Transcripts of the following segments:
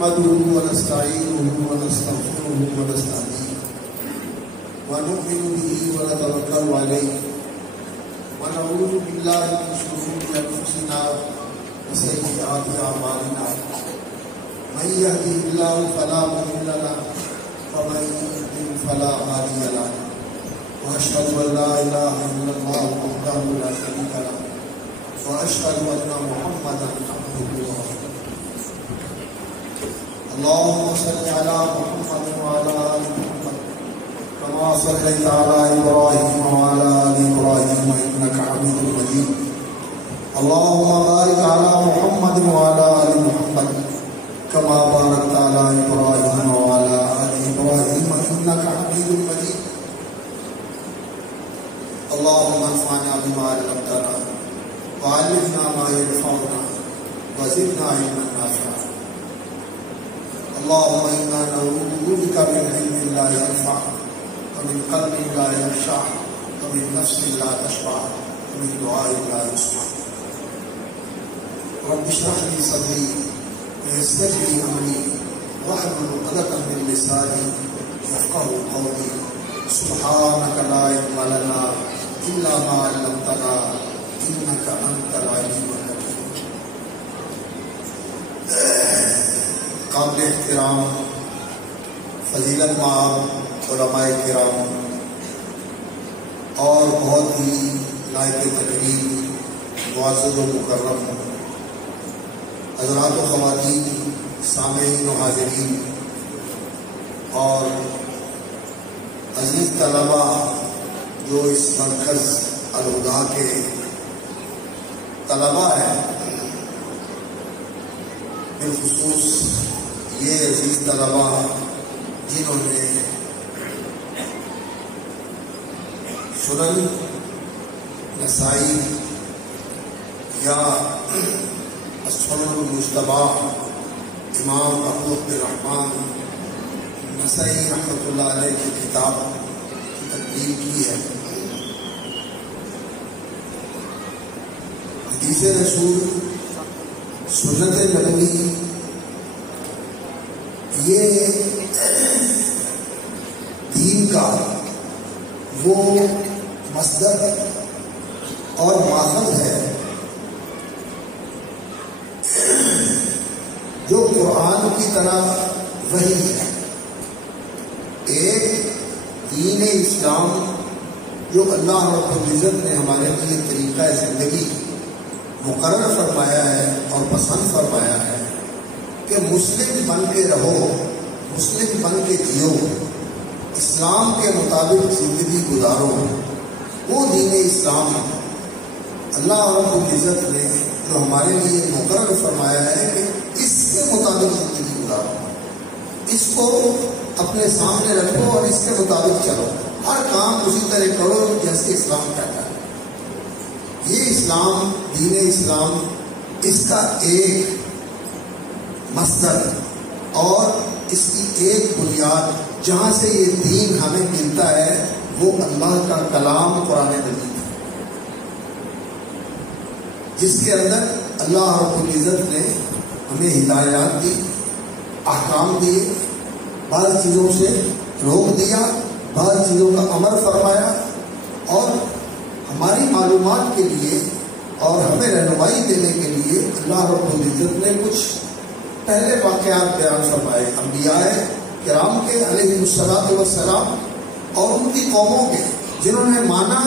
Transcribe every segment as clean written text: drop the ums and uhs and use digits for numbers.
نحمده ونستعينه ونستغفره ونستهديه ونؤمن به ونتوكل عليه ونعوذ بالله من شرور أنفسنا وسيئات أعمالنا من يهده الله فلا مضل له ومن يضلل فلا هادي له وأشهد أن لا إله إلا الله وحده لا شريك له وأشهد أن محمدا عبده ورسوله. اللهم صل على محمد وعلى آل محمد كما صليت على إبراهيم وعلى آل إبراهيم إنك حميد مجيد. اللهم بارك على محمد وعلى آل محمد كما باركت على إبراهيم وعلى آل إبراهيم إنك حميد مجيد. اللهم انفعنا بما علمتنا وعلمنا ما ينفعنا وزدنا علما نافعا. اللهم إنا نعوذ بك من علم لا ينفع ومن قلب لا يخشع ومن نفس لا تشبع ومن دعاء لا يسمع. رب اشرح لي صدري ويسر لي أمري واحلل عقدة من لساني يفقهوا قولي. سبحانك لا علم لنا إلا ما علمتنا إنك أنت العليم الحكيم. قابل احترام فضیلت مآب علماء کرام اور بہت ہی لائق تقریر معزز و مکرم حضرات و خواتین سامعین و حاضرین اور عزیز طلباء جو اس مرکز الہدیٰ کے طلباء ہیں، بالخصوص یہ عزیز طلباء جنہوں نے سنن نسائی یا السنن المجتبی امام ابو عبدالرحمن نسائی رحمۃ اللہ علیہ کی کتاب کی تقریر کی ہے. حدیث رسول سنت نبوی یہ دین کا وہ مصدر اور ماخذ ہے جو قرآن کی طرح وحی ہے. ایک دین اسلام جو اللہ رب العزت نے ہمارے لیے طریقہ زندگی مقرر فرمایا ہے اور پسند فرمایا ہے کہ مسلم بن کے رہو، مسلم بن کے جیو، اسلام کے مطابق زندگی گزارو. وہ دین اسلام اللہ رب العزت نے جو ہمارے لیے مقرر فرمایا ہے کہ اس کے مطابق زندگی گزارو، اس کو اپنے سامنے رکھو اور اس کے مطابق چلو. ہر کام اسی طرح کرو جیسے اسلام کہتا ہے. یہ اسلام، دین اسلام، اس کا ایک مصدر اور اس کی ایک بنیاد جہاں سے یہ دین ہمیں ملتا ہے وہ اللہ کا کلام قرآن مجید ہے، جس کے اندر اللہ رب العزت نے ہمیں ہدایات دی، احکام دیے، بعض چیزوں سے روک دیا، بعض چیزوں کا امر فرمایا، اور ہماری معلومات کے لیے اور ہمیں رہنمائی دینے کے لیے اللہ رب العزت نے کچھ پہلے واقعات بیان فرمائے انبیاء کرام کے علیہ السلام اور ان کی قوموں کے، جنہوں نے مانا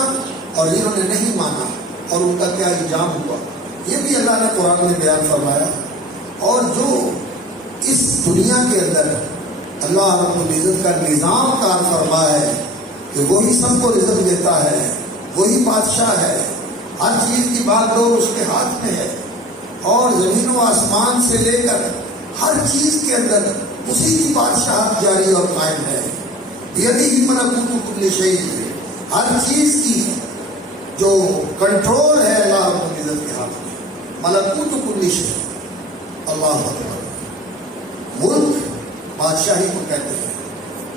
اور جنہوں نے نہیں مانا اور ان کا کیا انجام ہوا. یہ بھی اللہ نے قرآن میں بیان فرمایا. اور جو اس دنیا کے اندر اللہ رب العزت کا نظام کار فرما ہے کہ وہی سب کو رزق دیتا ہے، وہی بادشاہ ہے، ہر چیز کی بات ڈور اس کے ہاتھ میں ہے، اور زمین و آسمان سے لے کر ہر چیز کے اندر اسی کی بادشاہت جاری اور قائم ہے. یدی ملکوت کل شیء، ہر چیز کی جو کنٹرول ہے اللہ رب العزت کے ہاتھ میں. ملکوت کل شیء، اللہ اکبر. ملک بادشاہی کو کہتے ہیں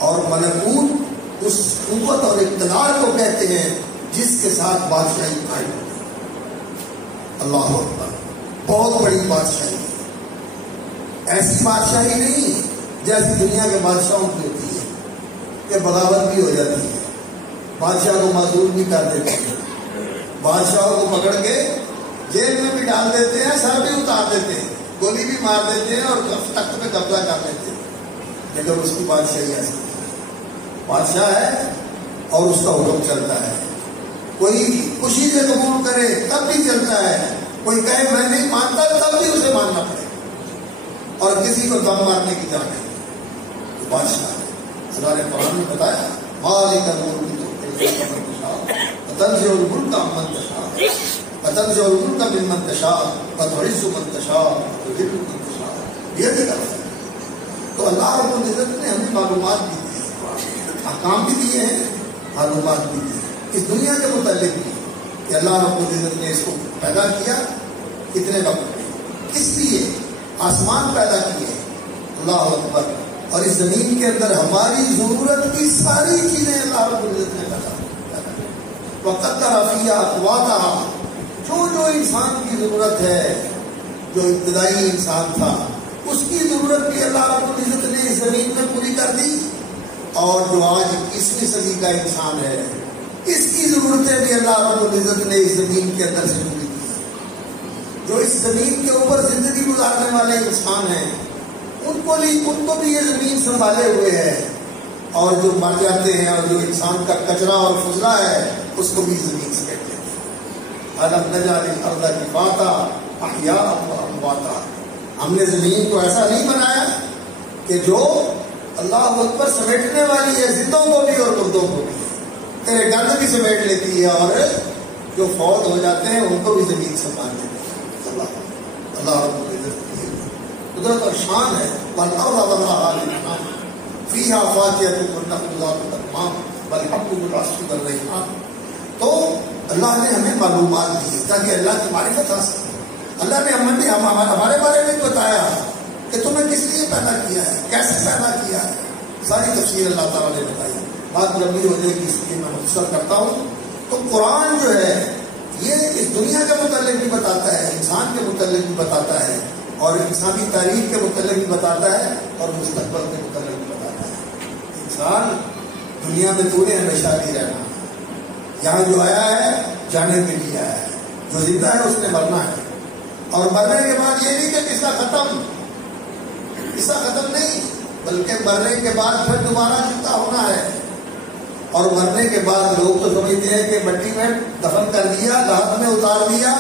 اور ملکوت اس قوت اور اقتدار کو کہتے ہیں جس کے ساتھ بادشاہی قائم ہوتی ہے. اللہ اکبر. بہت بڑی بادشاہی. ایسی بادشاہی نہیں جیسی دنیا کے بادشاہوں کی ہوتی ہے کہ بغاوت بھی ہو جاتی ہے، بادشاہ کو معذور بھی کر دیتے ہیں، بادشاہوں کو پکڑ کے جیل میں بھی ڈال دیتے ہیں، سر بھی اتار دیتے ہیں، گولی بھی مار دیتے ہیں اور تخت پہ قبضہ کر لیتے ہیں، لیکن اس کی بادشاہی ایسی بادشاہ ہے اور اس کا حکم چلتا ہے، کوئی خوشی سے قبول کرے تب بھی چلتا ہے، کوئی کہے میں نہیں مانتا تب بھی اسے ماننا پڑے، اور کسی کو دم مارنے کی جان نہیں، بادشاہ اللہ نے قرآن میں بتایا مالک الملک تنزع الملک عمن تشاء وتنزع الملک ممن تشاء وتعز من تشاء وتذل من تشاء، یہ بھی طرف ہے۔ تو اللہ رب العزت نے ہمیں معلومات بھی دی، احکام بھی دیے ہیں، معلومات بھی دی اس دنیا کے متعلق بھی کہ اللہ رب العزت نے اس کو پیدا کیا کتنے وقت میں، کس لیے آسمان پیدا کیے، اللہ اکبر، اور اس زمین کے اندر ہماری ضرورت کی ساری چیزیں اللہ رب العزت نے پیدا کی، وقدر فیہا اقواتہا، جو انسان کی ضرورت ہے، جو ابتدائی انسان تھا اس کی ضرورت بھی اللہ رب العزت نے اس زمین میں پوری کر دی، اور جو آج 21ویں صدی کا انسان ہے اس کی ضرورتیں بھی اللہ رب العزت نے اس زمین کے اندر سے پوری کی، جو اس زمین کے اوپر زندگی گزارنے والے انسان ہیں ان کو بھی یہ زمین سنبھالے ہوئے ہے، اور جو مر جاتے ہیں اور جو انسان کا کچرا اور فضلہ ہے اس کو بھی زمین سے کہتے ہیں۔ الم نجعل الارض کفاتا احیاء وامواتا، ہم نے زمین کو ایسا نہیں بنایا کہ جو اللہ اکبر سمیٹنے والی ہے زندوں کو بھی اور مردوں کو بھی، تیرے گند بھی سمیٹ لیتی ہے اور جو فوت ہو جاتے ہیں ان کو بھی زمین سنبھال لیتی ہے۔ اللہ رب العزت کی قدرت اور شان ہے، والارض وضعها للانام فيها فاكهة والنخل ذات الاكمام والحب ذو العصف والريحان۔ تو اللہ نے ہمیں معلومات دی تاکہ اللہ کی معرفت حاصل ہو۔ اللہ نے ہمارے بارے میں بتایا کہ تمہیں کس لیے پیدا کیا ہے، کیسے پیدا کیا ہے، ساری تفصیل اللہ تعالیٰ نے بتائی۔ بات لمبی ہو جائے گی اس لیے میں مختصر کرتا ہوں۔ تو قرآن جو ہے یہ اس دنیا کے متعلق بھی بتاتا ہے، انسان کے متعلق بھی بتاتا ہے، اور انسانی تاریخ کے متعلق بھی بتاتا ہے، اور مستقبل کے متعلق بھی بتاتا ہے۔ انسان دنیا میں تو نے ہمیشہ نہیں رہنا، یہاں جو آیا ہے جانے کے لیے آیا ہے، جو زندہ ہے اس نے مرنا ہے، اور مرنے کے بعد یہ نہیں کہ قصہ ختم نہیں، بلکہ مرنے کے بعد پھر دوبارہ زندہ ہونا ہے، اور مرنے کے بعد لوگ تو سمجھتے ہیں کہ مٹی میں دفن کر دیا، لحد میں اتار دیا،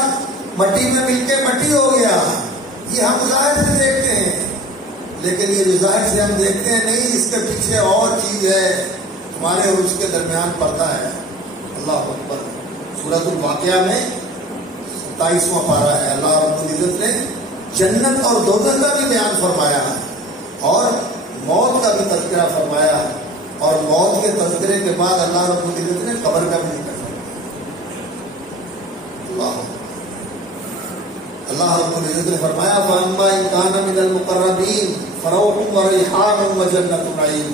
مٹی میں مل کے مٹی ہو گیا، یہ ہم ظاہر سے دیکھتے ہیں، لیکن یہ جو ظاہر سے ہم دیکھتے ہیں نہیں، اس کے پیچھے اور چیز ہے، ہمارے اور اس کے درمیان پردہ ہے۔ اللہ اکبر، سورۃ الواقعہ میں 27واں پارہ ہے، اللہ رب العزت نے جنت اور دوزخ کا بھی بیان فرمایا ہے، اور موت کا بھی تذکرہ فرمایا ہے، اور موت کے تذکرے کے بعد اللہ رب العزت نے قبر کا بھی ذکر فرمایا۔ اللہ رب العزت نے فرمایا فَأَمَّا إِن كَانَ مِنَ الْمُقَرَّبِينَ فَرَوْحٌ وَرَيْحَانٌ وَجَنَّةُ نَعِيمٍ،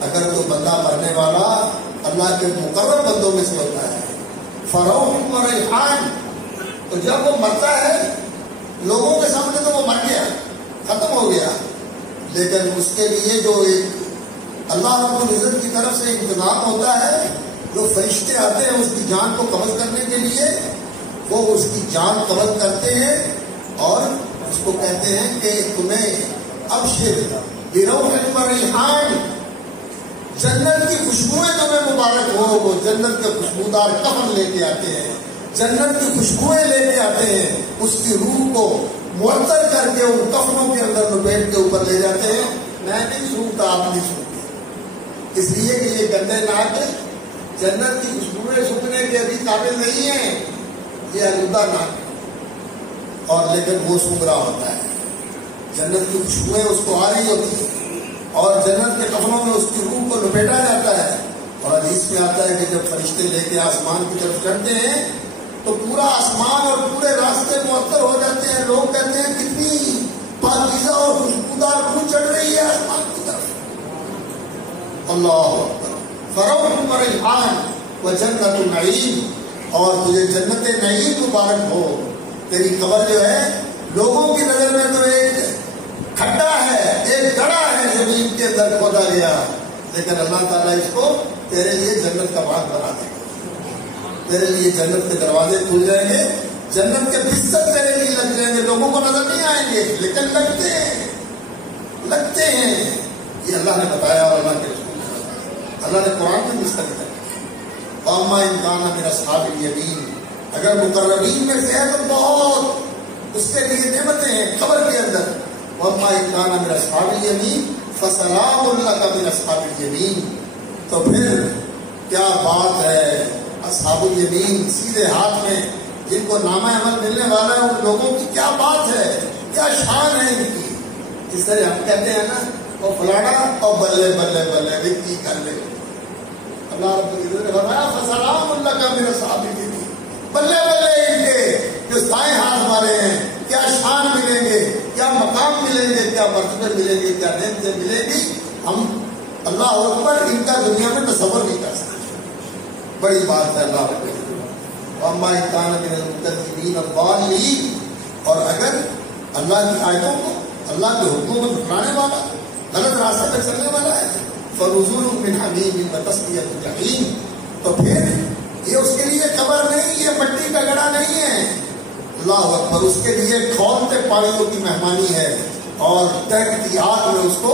اگر تو بندہ مرنے والا اللہ کے مقرب بندوں میں سے ہوتا ہے، فَرَوْحٌ وَرَيْحَانٌ، تو جب وہ مرتا ہے لوگوں کے سامنے تو وہ مر گیا، ختم ہو گیا، لیکن اس کے لیے جو ایک اللہ رب العزت کی طرف سے انتظام ہوتا ہے، جو فرشتے آتے ہیں اس کی جان کو قبض کرنے کے لیے، وہ اس کی جان قبض کرتے ہیں اور اس کو کہتے ہیں کہ تمہیں ابشر بروح وریحان، جنت کی خوشبوئیں تمہیں مبارک ہو، وہ جنت کے خوشبودار کفن لے کے آتے ہیں، جنت کی خوشبوئیں لے کے آتے ہیں، اس کی روح کو معطر کر کے ان کفنوں کے اندر لپیٹ کے اوپر لے جاتے ہیں۔ میں نہیں سونگتا، آپ نہیں سونگتے، اس لیے کہ یہ گندے ناک جنت کی خوشبوئیں سونگنے کے ابھی قابل نہیں ہیں، یہ آلودہ ناک، اور لیکن وہ سونگ رہا ہوتا ہے، جنت کی خوشبوئیں اس کو آ رہی ہوتی ہیں، اور جنت کے کفنوں میں اس کی روح کو لپیٹا جاتا ہے۔ اور حدیث میں آتا ہے کہ جب فرشتے لے کے آسمان کی طرف چڑھتے ہیں تو پورا آسمان اور پورے راستے معطر ہو جاتے ہیں، لوگ کہتے ہیں کتنی پاکیزہ اور خوشبودار روح چڑھ رہی ہے آسمان کی طرف۔ اللہ اکبر، فروح وریحان وجنت نعیم، اور تجھے جنت نعیم مبارک ہو۔ تیری قبر جو ہے لوگوں کی نظر میں تو ایک کھڈا ہے، ایک گڑھا ہے زمین کے اندر کھودا گیا، لیکن اللہ تعالیٰ اس کو تیرے لیے جنت کا باغ بنا دے گا، تیرے لیے جنت کے دروازے کھل جائیں گے، جنت کے بستر تیرے لیے لگ جائیں گے، لوگوں کو نظر نہیں آئیں گے لیکن لگتے ہیں۔ یہ اللہ نے بتایا اور اللہ کے رسول نے بتایا، اللہ نے قرآن میں اس کا ذکر کیا۔ واما ان کان من اصحاب الیمین، اگر مقربین میں سے ہے تو بہت اس کے لیے نعمتیں ہیں قبر کے اندر۔ واما ان کان من اصحاب الیمین فسلام لک من اصحاب الیمین، تو پھر کیا بات ہے اصحاب الیمین، سیدھے ہاتھ میں جن کو نامہ عمل ملنے والا ہے، ان لوگوں کی کیا بات ہے، کیا شان ہے ان کی۔ جس طرح ہم کہتے ہیں نا وہ فلانا اور بلے بلے بلے وکی کر لے، اللہ رب العزت نے فرمایا فسلام اللہ کا میرے صحابی کی تھی، بلے بلے ان کے جو دائیں ہاتھ والے ہیں، کیا شان ملیں گے، کیا مقام ملیں گے، کیا مرتبے ملیں گے، کیا نعمتیں ملیں گی، ہم اللہ اکبر ان کا دنیا میں تصور نہیں کر سکتے۔ بڑی بات ہے اللہ رب العزت۔ واما ان کان من المکذبین الضالین، اور اگر اللہ کی آیتوں کو، اللہ کے حکموں کو جھٹلانے والا، غلط راستے پر چلنے والا ہے، فنزول من حمیم وتصلیۃ الجحیم، تو پھر یہ اس کے لیے قبر نہیں، یہ مٹی کا گڑھا نہیں ہے، اللہ اکبر، اس کے لیے کھولتے پانیوں کی مہمانی ہے اور دہکتی آگ میں اس کو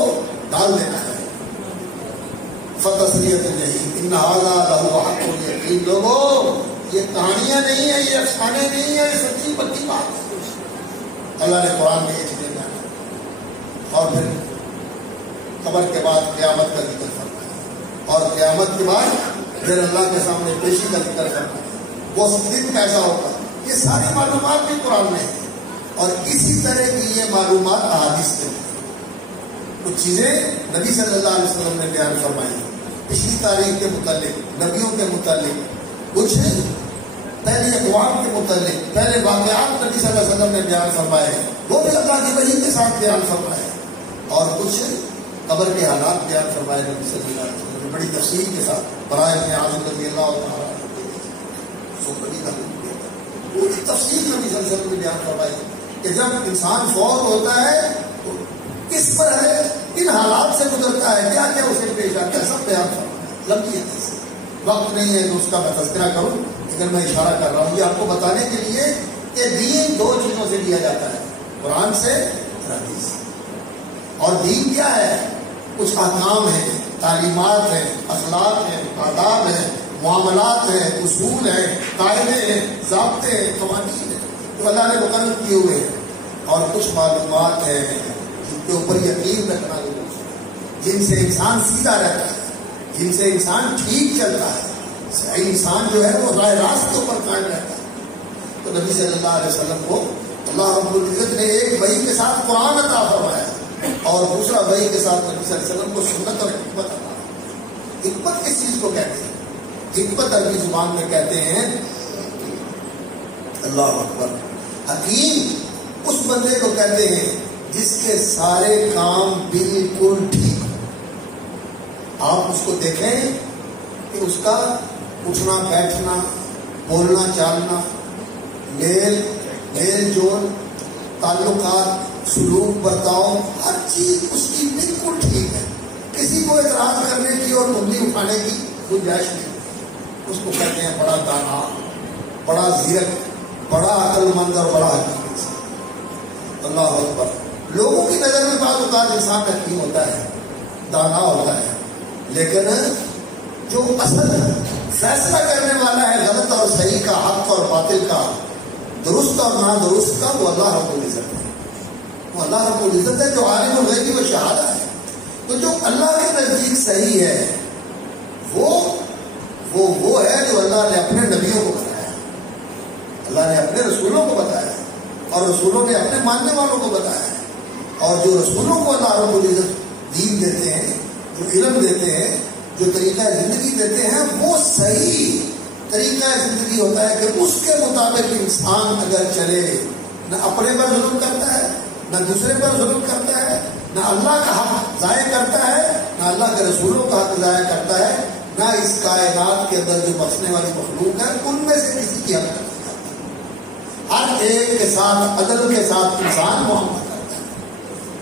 ڈال دینا ہے۔ فتسلیۃ الجحیم ان ھذا لہو حق الیقین، لوگوں یہ کہانیاں نہیں ہیں، یہ افسانے نہیں ہیں، یہ سچی پکی بات ہے۔ اللہ نے قرآن میں یہ چیزیں بیان، اور پھر قبر کے بعد قیامت کا ذکر فرمایا، اور قیامت کے بعد پھر اللہ کے سامنے پیشی کا ذکر فرمایا، وہ دن کیسا ہوگا، یہ ساری معلومات بھی قرآن میں ہیں، اور اسی طرح کی یہ معلومات احادیث میں ہیں۔ کچھ چیزیں نبی صلی اللہ علیہ وسلم نے بیان فرمائی پچھلی تاریخ کے متعلق، نبیوں کے متعلق، کچھ پہلی اقوام کے متعلق، پہلے واقعات نبی صلی اللہ علیہ وسلم نے بیان فرمائے، وہ بھی اللہ کی وحی کے ساتھ بیان فرمائے، اور کچھ قبر کے حالات بیان فرمائے نبی صلی اللہ علیہ وسلم نے بڑی تفصیل کے ساتھ۔ برائے ابن عازب رضی اللہ تعالیٰ پوری تفصیل نبی صلی اللہ علیہ وسلم نے بیان فرمائی کہ جب انسان فوت ہوتا ہے تو کس پر ہے، کن حالات سے گزرتا ہے، کیا کیا اسے پیش آتا ہے، سب بیان فرمایا۔ لمبی ہے، وقت نہیں ہے کہ اس کا میں تذکرہ کروں، لیکن میں اشارہ کر رہا ہوں یہ آپ کو بتانے کے لیے کہ دین دو چیزوں سے لیا جاتا ہے، قرآن سے اور حدیث سے۔ اور دین کیا ہے، کچھ احکام ہیں، تعلیمات ہیں، اخلاق ہیں، آداب ہیں، معاملات ہیں، اصول ہیں، قاعدے ہیں، ضابطے ہیں، قوانین ہیں جو اللہ نے مقرر کیے ہوئے ہیں، اور کچھ معلومات ہیں جن کے اوپر یقین رکھنا ضروری ہے، جن سے انسان سیدھا رہتا ہے، جن سے انسان ٹھیک چلتا ہے، صحیح انسان جو ہے وہ راہ راست کے اوپر قائم رہتا ہے۔ تو نبی صلی اللہ علیہ وسلم کو اللہ رب العزت نے ایک وحی کے ساتھ قرآن عطا فرمایا، اور دوسرا وحی کے ساتھ نبی صلی اللہ علیہ وسلم کو سنت اور حکمت عطا فرمایا۔ حکمت کس چیز کو کہتے ہیں؟ حکمت عربی زبان میں کہتے ہیں اللہ اکبر، حکیم اس بندے کو کہتے ہیں جس کے سارے کام بالکل ٹھیک۔ آپ اس کو دیکھیں کہ اس کا اٹھنا بیٹھنا، بولنا چالنا، میل جول، تعلقات، سلوک برتاؤ، ہر چیز اس کی بالکل ٹھیک ہے، کسی کو اعتراض کرنے کی اور انگلی اٹھانے کی گنجائش نہیں۔ اس کو کہتے ہیں بڑا دانا، بڑا زیرک، بڑا عقل مند اور بڑا حکیم انسان۔ اللہ اکبر، لوگوں کی نظر میں بعض اوقات انسان حکیم ہوتا ہے، دانا ہوتا ہے، لیکن جو اصل فیصلہ کرنے والا ہے غلط اور صحیح کا، حق اور باطل کا، درست اور نادرست کا، وہ اللہ رب العزت ہے۔ وہ اللہ رب العزت ہے جو عالم الغیب و شہادہ ہے۔ تو جو اللہ کے نزدیک صحیح ہے وہ ہے جو اللہ نے اپنے نبیوں کو بتایا، اللہ نے اپنے رسولوں کو بتایا، اور رسولوں نے اپنے ماننے والوں کو بتایا، اور جو رسولوں کو اللہ رب العزت دین دیتے ہیں، جو علم دیتے ہیں، جو طریقہ زندگی دیتے ہیں، وہ صحیح طریقہ زندگی ہوتا ہے کہ اس کے مطابق انسان اگر چلے، نہ اپنے پر ظلم کرتا ہے، نہ دوسرے پر ظلم کرتا ہے، نہ اللہ کا حق ضائع کرتا ہے، نہ اللہ کے رسولوں کا حق ضائع کرتا ہے، نہ اس کائنات کے اندر جو بسنے والی مخلوق ہے ان میں سے کسی کی حق نہیں کرتا۔ ہر ایک کے ساتھ عدل کے ساتھ انسان معاملہ کرتا ہے،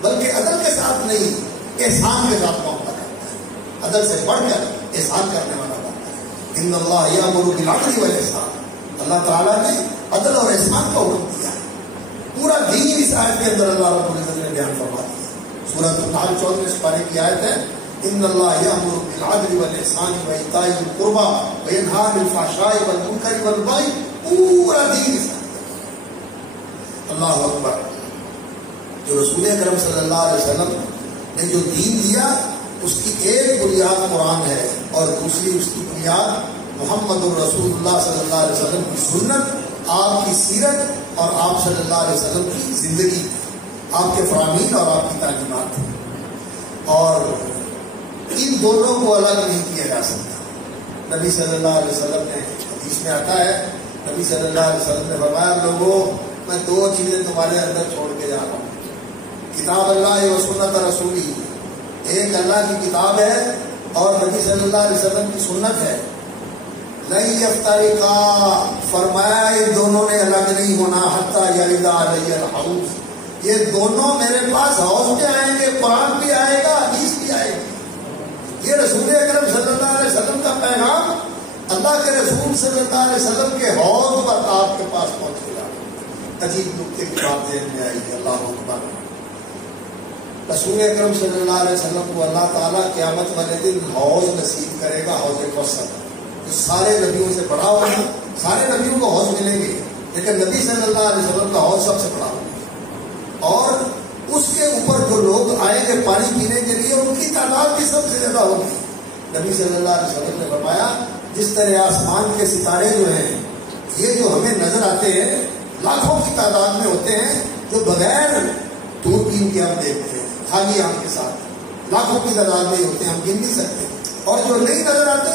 بلکہ عدل کے ساتھ نہیں، احسان کے ساتھ معاملہ کرتا ہے، عدل سے بڑھ کر احسان کرنے والا بنتا ہے۔ ان اللہ یامر بالعدل والاحسان، اللہ تعالیٰ نے عدل اور احسان کا حکم دیا ہے۔ پورا دین اس آیت کے اندر اللہ رب العزت نے بیان فرما دیا۔ سورۃ النحل 14 پارے کی آیت ہے، ان اللہ یامر بالعدل والاحسان وایتاء القربى وینہی عن الفحشاء والمنکر والبغی، پورا دین اس آیت ہے۔ اللہ اکبر۔ جو رسول اکرم صلی اللہ علیہ وسلم نے جو دین دیا اس کی ایک بنیاد قرآن ہے اور دوسری اس کی بنیاد محمد الرسول اللہ صلی اللہ علیہ وسلم کی سنت، آپ کی سیرت اور آپ صلی اللہ علیہ وسلم کی زندگی، آپ کے فرامین اور آپ کی تعلیمات، اور ان دونوں کو الگ نہیں کیا جا سکتا۔ نبی صلی اللہ علیہ وسلم نے، حدیث میں آتا ہے، نبی صلی اللہ علیہ وسلم نے فرمایا، لوگوں میں دو چیزیں تمہارے اندر چھوڑ کے جا رہا ہوں، کتاب اللہ و سنت رسولی، ایک اللہ کی کتاب ہے اور نبی صلی اللہ علیہ وسلم کی سنت ہے۔ لن یفترقا، فرمایا یہ دونوں نے الگ نہیں ہونا، حتی یرد علی الحوض، یہ دونوں میرے پاس حوض پہ آئیں گے، قرآن بھی آئے گا، حدیث بھی آئے گی۔ یہ رسول اکرم صلی اللہ علیہ وسلم کا پیغام اللہ کے رسول صلی اللہ علیہ وسلم کے حوض پر آپ کے پاس پہنچ گیا۔ عجیب نکتے کی بات ذہن میں آئی ہے۔ اللہ اکبر۔ رسول اکرم صلی اللہ علیہ وسلم کو اللہ تعالیٰ قیامت والے دن حوض نصیب کرے گا، حوض کوثر، جو سارے نبیوں سے بڑا ہوگا۔ سارے نبیوں کو حوض ملیں گے لیکن نبی صلی اللہ علیہ وسلم کا حوض سب سے بڑا ہوگا، اور اس کے اوپر جو لوگ آئیں گے پانی پینے کے لیے ان کی تعداد بھی سب سے زیادہ ہوگی۔ نبی صلی اللہ علیہ وسلم نے فرمایا، جس طرح آسمان کے ستارے جو ہیں یہ جو ہمیں نظر آتے ہیں لاکھوں کی تعداد میں ہوتے ہیں، جو بغیر دوربین کے ہم دیکھتے ہیں خالی آنکھ کے ساتھ، لاکھوں کی تعداد میں ہوتے ہیں، ہم گن نہیں سکتے، اور جو نہیں نظر آتے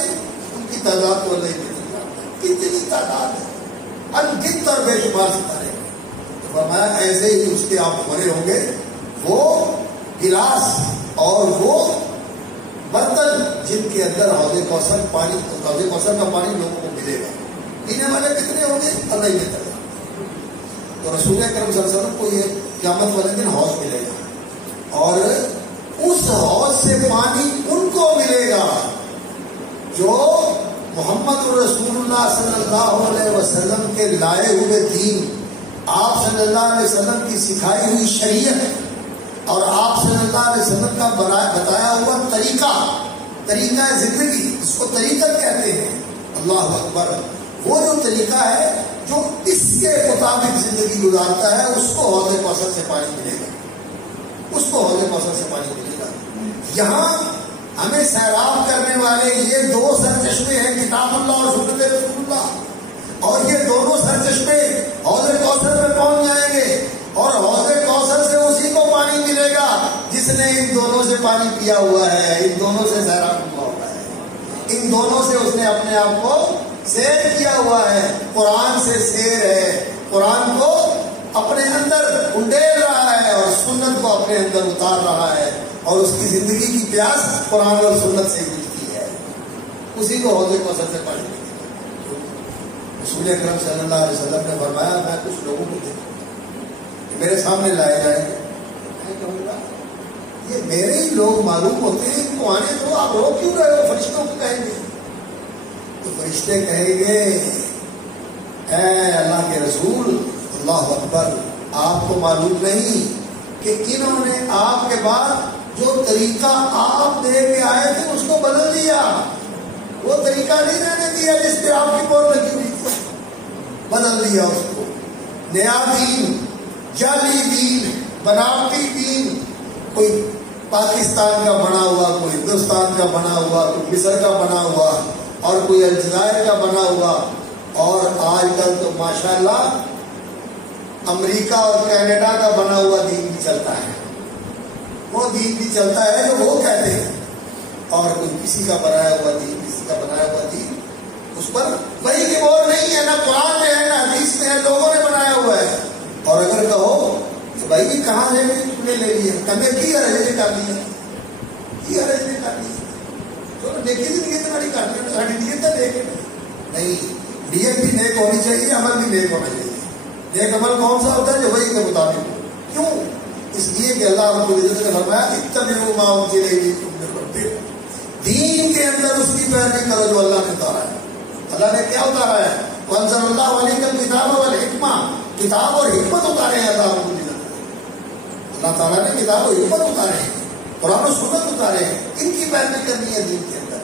ان کی تعداد تو اللہ ہی جانتا ہے، کتنی تعداد ہے، انگنت اور بے شمار ستارے۔ تو فرمایا ایسے ہی اس کے آپ بھرے ہوں گے، وہ گلاس اور وہ برتن جن کے اندر حوض کوثر پانی، حوض کوثر کا پانی لوگوں کو ملے گا، پینے والے کتنے ہوں گے اللہ ہی بہتر جانتا ہے۔ تو رسول اکرم صلی اللہ علیہ وسلم کو یہ قیامت والے دن حوض ملے گا، اور اس حوض سے پانی ان کو ملے گا جو محمد الرسول اللہ صلی اللہ علیہ وسلم کے لائے ہوئے دین، آپ صلی اللہ علیہ وسلم کی سکھائی ہوئی شریعت اور آپ صلی اللہ علیہ وسلم کا بتایا ہوا طریقہ زندگی، جس کو طریقت کہتے ہیں۔ اللہ اکبر۔ وہ جو طریقہ ہے جو اس کے مطابق زندگی گزارتا ہے اس کو حوض کوثر سے پانی ملے گا، اس کو حوض کوثر سے پانی ملے گا۔ یہاں ہمیں سیراب کرنے والے یہ دو سرچشمے ہیں، کتاب اللہ اور سنت رسول اللہ، اور یہ دونوں سرچشمے حوض کوثر میں پہنچ جائیں گے، اور حوض کوثر سے اسی کو پانی ملے گا جس نے ان دونوں سے پانی پیا ہوا ہے، ان دونوں سے سیراب ہوا ہوا ہے، ان دونوں سے اس نے اپنے آپ کو سیر کیا ہوا ہے۔ قرآن سے سیر ہے، قرآن کو اپنے اندر انڈیل رہا ہے اور سنت کو اپنے اندر اتار رہا ہے، اور اس کی زندگی کی پیاس قرآن اور سنت سے ملتی ہے، اسی کو حوض کوثر سے پانی ملے گا۔ رسول اکرم صلی اللہ علیہ وسلم نے فرمایا، میں کچھ لوگوں کو دیکھوں کہ میرے سامنے لائے جائیں گے، میں کہوں گا یہ میرے ہی لوگ معلوم ہوتے ہیں، ان کو آنے دو، آپ رو کیوں رہے ہو؟ فرشتوں کو کہیں گے تو فرشتے کہیں گے، اے اللہ کے رسول، اللہ اکبر، آپ کو معلوم نہیں کہ انہوں نے آپ کے بعد جو طریقہ آپ دے کے آئے تھے اس کو بدل دیا، وہ طریقہ نہیں رہنے دیا جس پہ آپ کی مہر لگی ہوئی تھی، بدل دیا اس کو، نیا دین، جعلی دین، بناوٹی دین، کوئی پاکستان کا بنا ہوا، کوئی ہندوستان کا بنا ہوا، کوئی مصر کا بنا ہوا، اور کوئی الجزائر کا بنا ہوا، اور آج کل تو ماشاءاللہ امریکہ اور کینیڈا کا بنا ہوا دین بھی چلتا ہے، وہ دین بھی چلتا ہے جو وہ کہتے ہیں، اور کوئی کسی کا بنایا ہوا دین، کسی کا بنایا ہوا دین، اس پر وہی کی مہر نہیں ہے، نہ قرآن میں ہے نہ حدیث میں ہے، لوگوں نے بنایا ہوا ہے۔ اور اگر کہو تو بھائی یہ کہاں ہے، تم نے لے لیا، کبھی کی ارجنٹ کر دی ہے، کی ارجنٹ کر دی ہے، تو دیکھی تھی نیت ہماری کرنی ہے، ساری نیت ہے دیکھے نہیں، نیت بھی نیک ہونی چاہیے، عمل بھی نیک ہونا چاہیے۔ نیک عمل کون سا ہوتا ہے؟ جو وہی کے مطابق ہو۔ کیوں؟ اس لیے کہ اللہ رب العزت نے فرمایا اتبعوا ما انزل الیکم من ربکم، دین کے اندر اس کی پیروی کرو جو اللہ نے اتارا ہے۔ اللہ نے کیا اتارا ہے؟ وانزل اللہ علیکم الکتاب والحکمہ، کتاب اور حکمت اتارے ہیں اللہ رب العزت نے۔ اللہ تعالیٰ نے کتاب اور حکمت اتارے ہیں، قرآن و سنت اتارے ہیں، ان کی پیروی کرنی ہے دین کے اندر،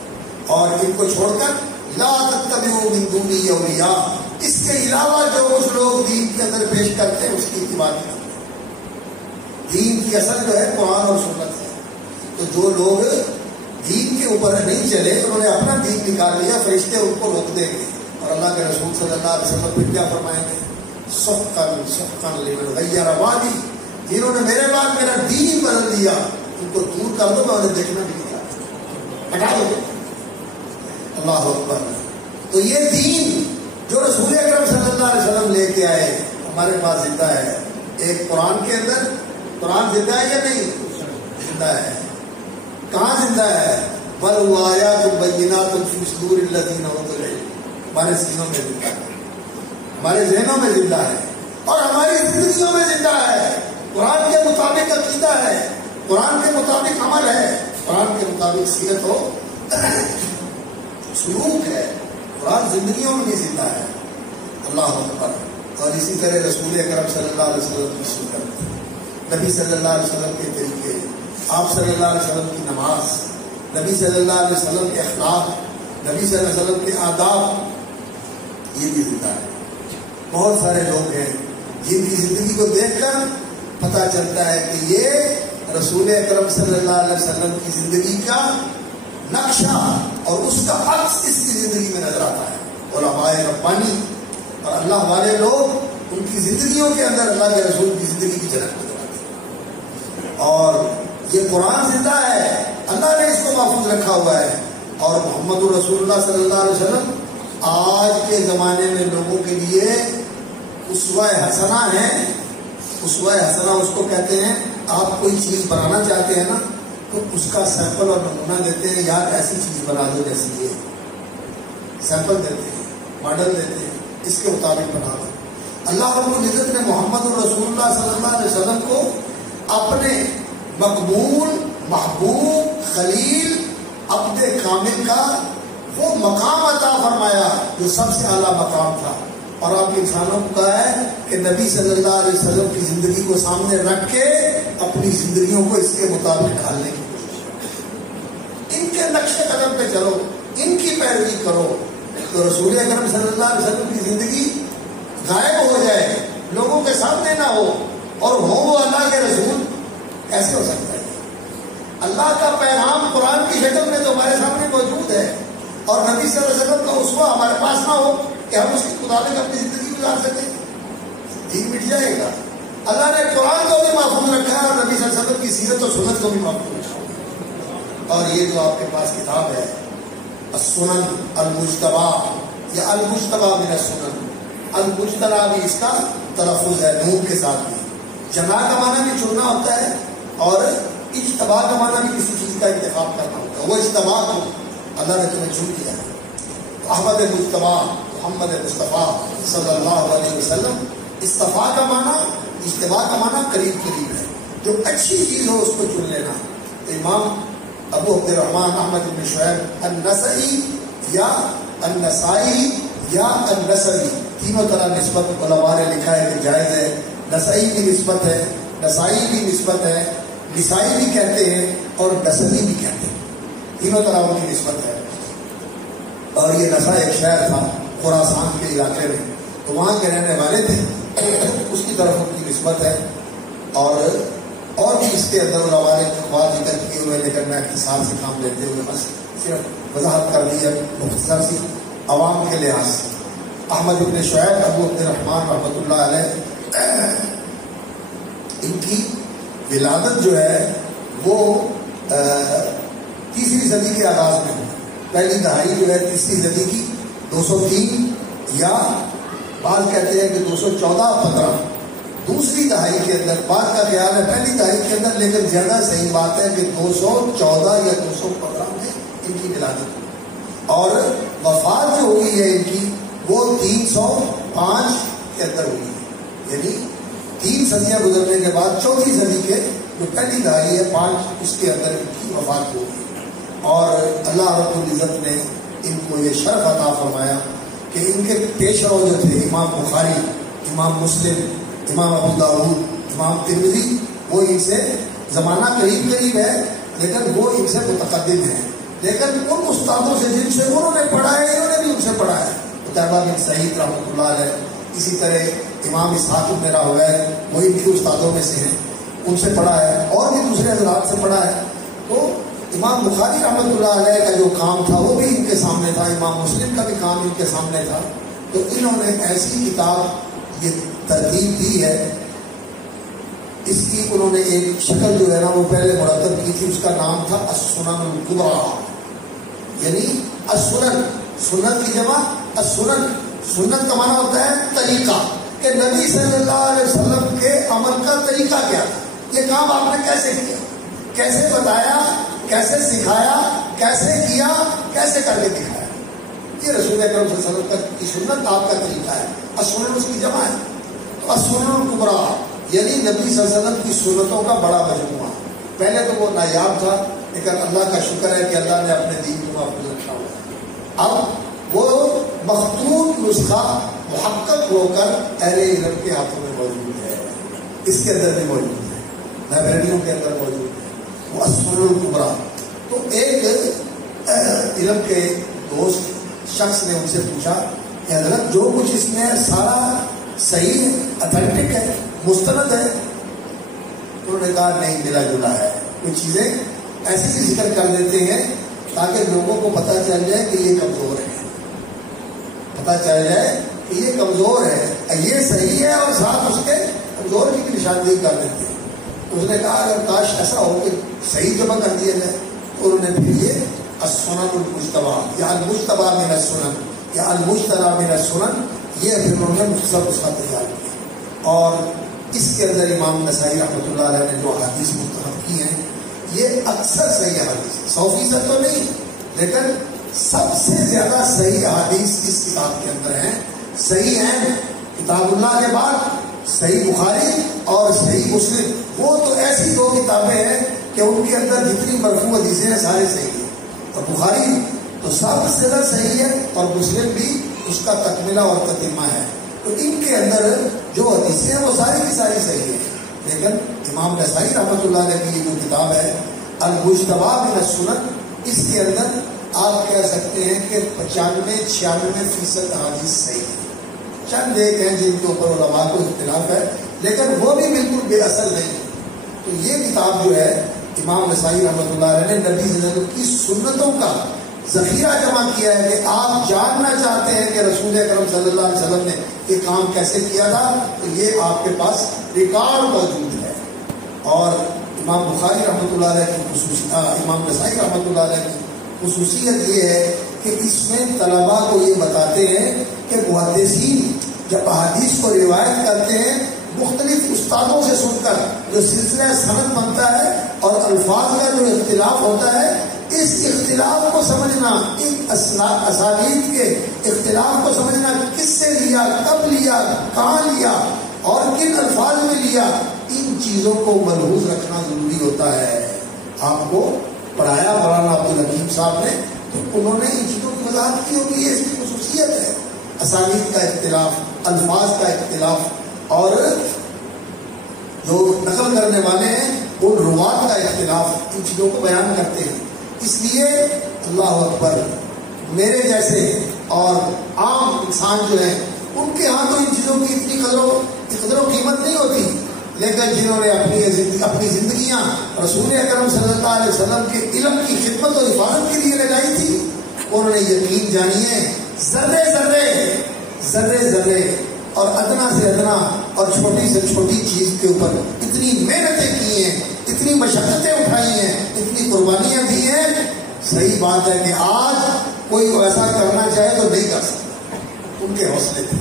اور ان کو چھوڑ کر لا تتبعوا من دونی اولیاء، اس کے علاوہ جو کچھ لوگ دین کے اندر پیش کرتے ہیں اس کی اتباع نہیں کرتے۔ دین کی اصل جو ہے قرآن اور سنت ہے، تو جو لوگ دین کے اوپر نہیں چلے انہوں نے اپنا دین نکال لیا، فرشتے ان کو روک دیں گے، اور اللہ کے رسول صلی اللہ علیہ وسلم پھر کیا فرمائیں گے؟ سحقا لمن غیر وادی، جنہوں نے میرے بعد میرا دین بدل دیا ان کو دور کر دو، میں انہیں دیکھنا بھی نہیں چاہتا، ہٹا دو۔ اللہ اکبر۔ تو یہ دین جو رسول اکرم صلی اللہ علیہ وسلم لے کے آئے ہمارے پاس زندہ ہے۔ ایک قرآن کے اندر، قرآن زندہ ہے یا نہیں؟ زندہ ہے۔ کہاں زندہ ہے؟ بل هو آیات بینات فی صدور الذین اوتوا العلم، ہمارے سینوں میں زندہ ہے، ہمارے ذہنوں میں زندہ ہے، اور ہماری زندگیوں میں زندہ ہے۔ قرآن کے مطابق عقیدہ ہے، قرآن کے مطابق عمل ہے، قرآن کے مطابق سیرت ہو سلوک ہے، قرآن زندگیوں میں بھی زندہ ہے۔ اللہ اکبر۔ اور اسی طرح رسول اکرم صلی اللہ علیہ وسلم کی سنت، نبی صلی اللہ علیہ وسلم کے طریقے، آپ صلی اللہ علیہ وسلم کی نماز، نبی صلی اللہ علیہ وسلم کے اخلاق، نبی صلی اللہ علیہ وسلم کے آداب، یہ بھی زندہ ہے۔ بہت سارے لوگ ہیں جن کی زندگی کو دیکھ کر پتہ چلتا ہے کہ یہ رسول اکرم صلی اللہ علیہ وسلم کی زندگی کا نقشہ اور اس کا عکس اس کی زندگی میں نظر آتا ہے۔ علماء ربانی اور اللہ والے لوگ، ان کی زندگیوں کے اندر اللہ کے رسول کی زندگی کی جھلک نظر آتی ہے۔ اور یہ قرآن زندہ ہے، اللہ نے اس کو محفوظ رکھا ہوا ہے، اور محمد رسول اللہ صلی اللہ علیہ وسلم آج کے زمانے میں لوگوں کے لیے اسوہ حسنہ ہے۔ اسوہ حسنہ اس کو کہتے ہیں، آپ کوئی چیز بنانا چاہتے ہیں نا تو اس کا سیمپل اور نمونہ دیتے ہیں، یار ایسی چیز بنا دو جیسی یہ، سیمپل دیتے ہیں، ماڈل دیتے ہیں، اس کے مطابق بنا دو۔ اللہ رب العزت نے محمد رسول اللہ صلی اللہ علیہ وسلم کو اپنے مقبول، محبوب، خلیل، عبد کامل کا وہ مقام عطا فرمایا جو سب سے اعلیٰ مقام تھا، اور آپ انسانوں کو کہا ہے کہ نبی صلی اللہ علیہ وسلم کی زندگی کو سامنے رکھ کے اپنی زندگیوں کو اس کے مطابق ڈھالنے کی کوشش کرو، ان کے نقش قدم پہ چلو، ان کی پیروی کرو، تو رسول اکرم صلی اللہ علیہ وسلم کی زندگی غائب ہو جائے، لوگوں کے سامنے نہ ہو، اور ہو وہ اللہ کے رسول، کیسے ہو سکتا ہے؟ اللہ کا پیغام قرآن کی شکل میں تو ہمارے سامنے موجود ہے، اور نبی صلی اللہ علیہ وسلم کا اسوہ ہمارے پاس نہ ہو کہ ہم اس کے مطابق اپنی زندگی گزار سکیں، دین مٹ جائے گا۔ اللہ نے قرآن کو بھی محفوظ رکھا ہے، اور نبی صلی اللہ علیہ وسلم کی سیرت اور سنت کو بھی محفوظ رکھا ہے۔ اور یہ جو آپ کے پاس کتاب ہے السنن المجتبہ یا المجتبہ من السنن، المجتبہ بھی اس کا تلفظ ہے نون کے ساتھ بھی، جمع کا معنی بھی چننا ہوتا ہے، اور اجتباء کا معنی بھی کسی چیز کا انتخاب کرنا ہوتا ہے، وہ اجتباء کو اللہ نے تمہیں چن لیا ہے۔ احمد مجتبہ محمد مصطفیٰ صلی اللہ علیہ وسلم، استفاء کا معنی، اجتباء کا معنی قریب قریب ہے، جو اچھی چیز ہو اس کو چن لینا۔ امام ابو عبد الرحمن احمد بن شعیب النسائی یا النسائی یا النسبی، تینوں طرح نسبت علماء نے لکھا ہے کہ جائز ہے، نسائی بھی نسبت ہے، نسائی بھی نسبت ہے، نسائی بھی کہتے ہیں اور نسبی بھی کہتے ہیں، تینوں طرح ان کی نسبت ہے۔ اور یہ نسا ایک شہر تھا خراسان کے علاقے میں، تو وہاں کے رہنے والے تھے، اس کی طرف ان کی نسبت ہے۔ اور بھی اس کے اندر علماء نے اخبار ذکر کیے ہوئے، لیکن میں اختصار سے کام لیتے ہوئے بس صرف وضاحت کر دی ہے مختصر سی عوام کے لحاظ سے۔ احمد بن شعیب ابو عبد الرحمن رحمۃ اللہ علیہ، ان کی ولادت جو ہے وہ 3 صدی کے آغاز میں، پہلی دہائی جو ہے 3 صدی کی 203 یا بعض کہتے ہیں کہ 214-15، دوسری دہائی کے اندر، بعض کا خیال ہے پہلی دہائی کے اندر، لیکن زیادہ صحیح بات ہے کہ 214 یا 215 میں ان کی ولادت ہوئی، اور وفات جو ہوئی ہے ان کی وہ 305 کے اندر ہوئی ہے، یعنی 3 صدیاں گزرنے کے بعد 4تھی صدی کے جو پہلی دہائی ہے 5 اس کے اندر ان کی وفات ہوگی. اور اللہ رب العزت نے ان کو یہ شرف عطا فرمایا کہ ان کے پیش رو جو تھے امام بخاری، امام مسلم، امام ابو داؤد، امام ترمذی، وہ ان سے زمانہ قریب ہے لیکن وہ ان سے متقدم ہیں. لیکن ان استادوں سے جن سے انہوں نے پڑھا ہے انہوں نے بھی ان سے پڑھا ہے. قتیبہ بن سعید رحمۃ اللہ علیہ، اسی طرح امام اسحاق بن راہویہ وہ ان کے استادوں میں سے ہیں، ان سے پڑھا ہے، اور بھی دوسرے حضرات سے پڑھا ہے. تو امام بخاری رحمۃ اللہ علیہ کا جو کام تھا وہ بھی ان کے سامنے تھا، امام مسلم کا بھی کام ان کے سامنے تھا. تو انہوں نے ایسی کتاب یہ ترتیب دی ہے، اس کی انہوں نے ایک شکل جو ہے نا وہ پہلے مرتب کی تھی، اس کا نام تھا السنن الکبریٰ، یعنی السنن، سنت کی جمع السنن. سنت کا معنی ہوتا ہے طریقہ، کہ نبی صلی اللہ علیہ وسلم کے عمل کا طریقہ کیا تھا، یہ کام آپ نے کیسے کیا، کیسے بتایا، کیسے سکھایا، کیسے کیا، کیسے کر کے دکھایا. یہ رسول اکرم صلی اللہ علیہ وسلم کی سنت آپ کا طریقہ ہے. السنن اس کی جمع ہے. تو السنن الکبریٰ یعنی نبی صلی اللہ علیہ وسلم کی سنتوں کا بڑا مجموعہ. پہلے تو وہ نایاب تھا، لیکن اللہ کا شکر ہے کہ اللہ نے اپنے دین کو محفوظ رکھا ہوا ہے. اب وہ مخطوط نسخہ محقق ہو کر اہل علم کے ہاتھوں میں موجود ہے، اس کے اندر بھی موجود ہے، لائبریریوں کے اندر موجود ہے وہ السنن الکبریٰ. تو ایک علم کے دوست شخص نے ان سے پوچھا کہ حضرت جو کچھ اس میں سارا صحیح ہے، اتھینٹک ہے، مستند ہے؟ انہوں نے کہا نہیں، ملا جلا ہے. کچھ چیزیں ایسی بھی ذکر کر دیتے ہیں تاکہ لوگوں کو پتہ چل جائے کہ یہ کمزور ہے، پتہ چل جائے کہ یہ کمزور ہے، یہ صحیح ہے، اور ساتھ اس کے کمزور کی نشاندہی کر دیتے ہیں. اس نے کہا اگر کاش ایسا ہو کہ صحیح جمع کر دیا جائے. تو انہوں نے پھر یہ السنن المجتبیٰ یا المجتبیٰ من السنن یا المجتبیٰ من السنن، یہ پھر انہوں نے مختصر نسخہ تیار کیا. اور اس کے اندر امام نسائی رحمۃ اللہ علیہ نے جو احادیث منتخب کی ہیں یہ اکثر صحیح احادیث، 100% تو نہیں لیکن سب سے زیادہ صحیح احادیث اس کتاب کے اندر ہیں. صحیح ہیں کتاب اللہ کے بعد صحیح بخاری اور صحیح مسلم، وہ تو ایسی 2 کتابیں ہیں کہ ان کے اندر جتنی مرفوع حدیثیں ہیں سارے صحیح ہیں. اور بخاری تو سب سے زیادہ صحیح ہے اور مسلم بھی اس کا تکملہ اور تتمہ ہے. تو ان کے اندر جو حدیثیں ہیں وہ ساری کی ساری صحیح ہیں. لیکن امام نسائی رحمۃ اللہ علیہ کی جو کتاب ہے المجتبیٰ من السنن، اس کے اندر آپ کہہ سکتے ہیں کہ 95-96% احادیث صحیح ہیں. چند ایک ہیں جن کے اوپر علماء کو اختلاف ہے لیکن وہ بھی بالکل بے اصل نہیں. تو یہ کتاب جو ہے امام نسائی رحمۃ اللہ علیہ نے نبی صلی اللہ علیہ وسلم کی سنتوں کا ذخیرہ جمع کیا ہے کہ آپ جاننا چاہتے ہیں کہ رسول اکرم صلی اللہ علیہ وسلم نے یہ کام کیسے کیا تھا، تو یہ آپ کے پاس ریکارڈ موجود ہے. اور امام بخاری رحمۃ اللہ علیہ کی خصوصیت، امام نسائی رحمۃ اللہ علیہ کی خصوصیت یہ ہے کہ اس میں طلباء کو یہ بتاتے ہیں کہ محدثین جب احادیث کو روایت کرتے ہیں مختلف استادوں سے سن کر جو سلسلہ سند بنتا ہے اور الفاظ کا جو اختلاف ہوتا ہے، اس اختلاف کو سمجھنا، ان اسانید کے اختلاف کو سمجھنا، کس سے لیا، کب لیا، کہاں لیا اور کن الفاظ میں لیا، ان چیزوں کو ملحوظ رکھنا ضروری ہوتا ہے. آپ کو پڑھایا مولانا عبدالحکیم صاحب نے تو انہوں نے ان چیزوں کی وضاحت کی ہوگی. یہ اس کی خصوصیت ہے، اسانید کا اختلاف، الفاظ کا اختلاف، اور جو نقل کرنے والے ہیں ان روات کا اختلاف، ان چیزوں کو بیان کرتے ہیں. اس لیے اللہ اکبر، میرے جیسے اور عام انسان جو ہیں ان کے ہاں تو ان چیزوں کی اتنی قدر و قیمت نہیں ہوتی، لیکن جنہوں نے اپنی زندگیاں رسول اکرم صلی اللہ علیہ وسلم کے علم کی خدمت و حفاظت کے لیے لگائی تھی، انہوں نے یقین جانیے ذرے ذرے اور ادنا سے ادنا اور چھوٹی سے چھوٹی چیز کے اوپر اتنی محنتیں کی ہیں، اتنی مشقتیں اٹھائی ہیں، اتنی قربانیاں دی ہیں. صحیح بات ہے کہ آج کوئی ایسا کرنا چاہے تو نہیں کر سکتا. ان کے حوصلے تھے،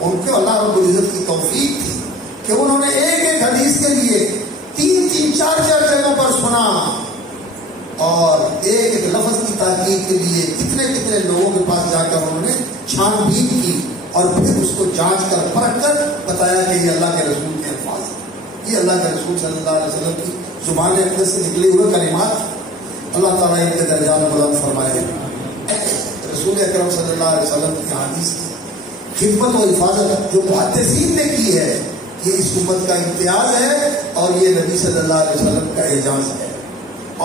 ان کو اللہ رب العزت کی توفیق تھی کہ انہوں نے ایک ایک حدیث کے لیے 3-4 جگہوں پر سنا اور ایک ایک لفظ کی تحقیق کے لیے کتنے لوگوں کے پاس جا کر انہوں نے چھان بین کی اور پھر اس کو جانچ کر پرکھ کر بتایا کہ یہ اللہ کے رسول کے یہ اللہ کے رسول صلی اللہ علیہ وسلم کی زبان اقدس سے نکلے ہوئے کلمات. اللہ تعالیٰ ان کے درجات بلند فرمائے. رسول اکرم صلی اللہ علیہ وسلم کی حدیث کی خدمت و حفاظت جو محدثین نے کی ہے، یہ اس امت کا امتیاز ہے اور یہ نبی صلی اللہ علیہ وسلم کا اعزاز ہے.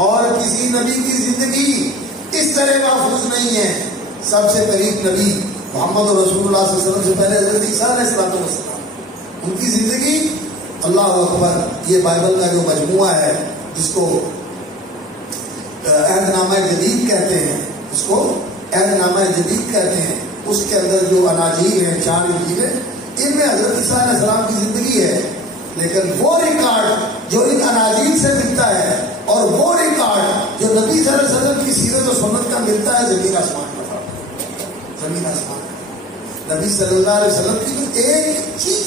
اور کسی نبی کی زندگی اس طرح محفوظ نہیں ہے. سب سے قریب نبی محمد رسول اللہ صلی اللہ علیہ وسلم سے پہلے حضرت عیسیٰ علیہ السلام، ان کی زندگی اللہ اکبر. یہ بائبل کا جو مجموعہ ہے جس کو عہد نامہ جدید کہتے ہیں، اس کو عہد نامہ جدید کہتے ہیں، اس کے اندر جو اناجیل ہیں، 4 انجیلیں، ان میں حضرت عیسیٰ علیہ السلام کی زندگی ہے. لیکن وہ ریکارڈ جو ان اناجیل سے ملتا ہے اور وہ ریکارڈ جو نبی صلی اللہ علیہ وسلم کی سیرت و سنت کا ملتا ہے، زمین آسمان کا فرق. زمین آسمان. نبی صلی اللہ علیہ وسلم کی جو ایک چیز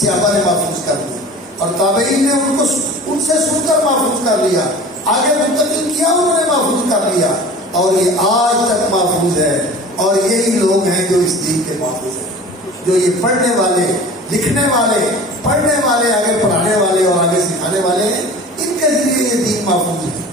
صحابہ نے محفوظ کر دی اور تابعین نے ان سے سن کر محفوظ کر لیا، آگے منتقل کیا، انہوں نے محفوظ کر لیا اور یہ آج تک محفوظ ہے. اور یہی لوگ ہیں جو اس دین کے محفوظ ہیں، جو یہ پڑھنے والے، لکھنے والے، پڑھنے والے، آگے پڑھانے والے اور آگے سکھانے والے ہیں. ان کے ذریعے یہ دین محفوظ ہے.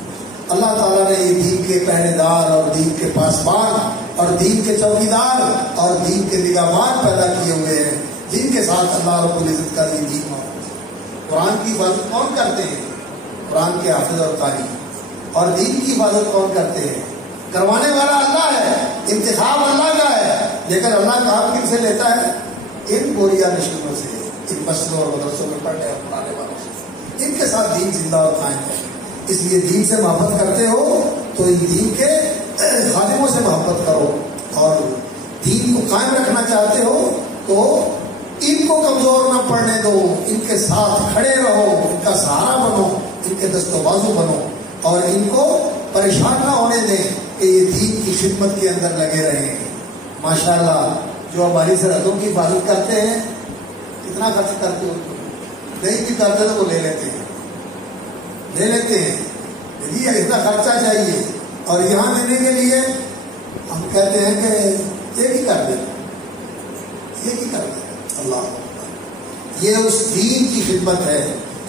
اللہ تعالیٰ نے یہ دین کے پہرے دار اور دین کے پاسبان اور دین کے چوکیدار اور دین کے نگہبان پیدا کیے ہوئے ہیں، جن کے ساتھ اللہ رب العزت کا یہ دین محفوظ ہے. قرآن کی حفاظت کون کرتے ہیں؟ قرآن کے حافظ اور قاری. اور دین کی حفاظت کون کرتے ہیں؟ کروانے والا اللہ ہے، انتخاب اللہ کا ہے، لیکن اللہ کام کن سے لیتا ہے؟ ان بوریا نشینوں سے، ان مسجدوں اور مدرسوں میں پڑھنے اور پڑھانے والوں سے. ان کے ساتھ دین زندہ اور قائم ہے. اس لیے دین سے محبت کرتے ہو تو ان دین کے خادموں سے محبت کرو، اور دین کو قائم رکھنا چاہتے ہو تو ان کو کمزور نہ پڑنے دو، ان کے ساتھ کھڑے رہو، ان کا سہارا بنو، ان کے دست و بازو بنو، اور ان کو پریشان نہ ہونے دیں کہ یہ دین کی خدمت کے اندر لگے رہیں. ماشاءاللہ جو ہماری سرحدوں کی حفاظت کرتے ہیں، کتنا خرچ کرتے ہو؟ نہیں بھی کرتے تو وہ لے لیتے ہیں جی اتنا خرچہ چاہیے، اور یہاں لینے کے لیے ہم کہتے ہیں کہ یہ بھی کر دیں. اللہ، یہ اس دین کی خدمت ہے،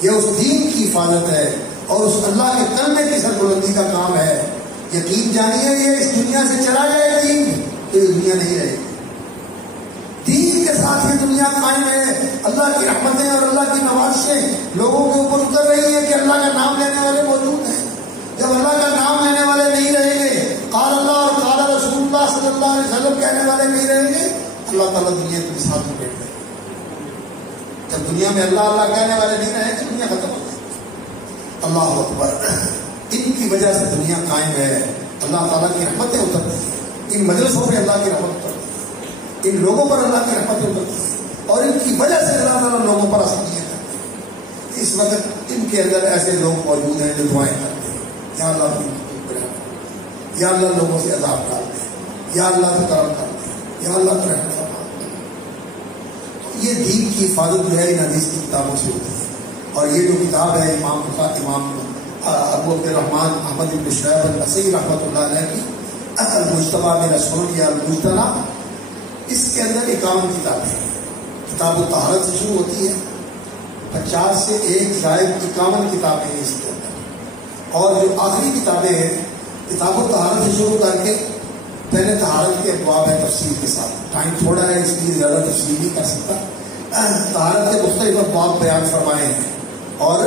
یہ اس دین کی حفاظت ہے، اور اس اللہ کے کلمے کی سربلندی کا کام ہے. یقین جانیے یہ اس دنیا سے چلا جائے دین تو یہ دنیا نہیں رہے گی. دین کے ساتھ یہ دنیا قائم ہے. اللہ کی رحمتیں اور اللہ کی نوازشیں لوگوں کے اوپر اتر رہی ہیں کہ اللہ کا نام لینے والے موجود ہیں. جب اللہ کا نام لینے والے نہیں رہیں گے، قال اللہ اور قال رسول اللہ صلی اللہ علیہ وسلم کہنے والے نہیں رہیں گے، اللہ تعالیٰ دنیا کے ساتھ میں بیٹھ گئے. جب دنیا میں اللہ اللہ کہنے والے نہیں رہیں گے، دنیا ختم ہو جائے. اللہ اکبر. ان کی وجہ سے دنیا قائم ہے. اللہ تعالیٰ کی رحمتیں اترتی ہیں، ان مجلسوں میں اللہ کی رحمت اترتی ہے، ان لوگوں پر اللہ کی رحمتیں اترتی ہیں، اور ان کی وجہ سے اللہ تعالیٰ لوگوں پر آسانیاں کرتے ہیں. اس وقت ان کے اندر ایسے لوگ موجود ہیں جو دعائیں کرتے ہیں، یا اللہ یا اللہ لوگوں سے عذاب ڈال دے، یا اللہ سے کرم کر دے، یا اللہ کو رحمت فرما. یہ دین کی حفاظت جو ہے ان حدیث کی کتابوں سے ہوتی ہے. اور یہ جو کتاب ہے امام ابو عبدالرحمن احمد بن شعیب النسائی رحمۃ اللہ علیہ کی المجتبی من السنن یا المجتبی، اس کے اندر 51 کتابیں ہیں. کتاب الطہارت سے شروع ہوتی ہے، 50 سے 1 زائد 51 کتابیں ہیں اس کے اندر. اور جو آخری کتابیں ہیں کتاب الطہارت سے شروع کر کے پہلے طہارت کے ابواب ہے تفصیل کے ساتھ. ٹائم تھوڑا ہے اس لیے زیادہ تفصیل نہیں کر سکتا. طہارت کے مختلف ابواب بیان فرمائے ہیں، اور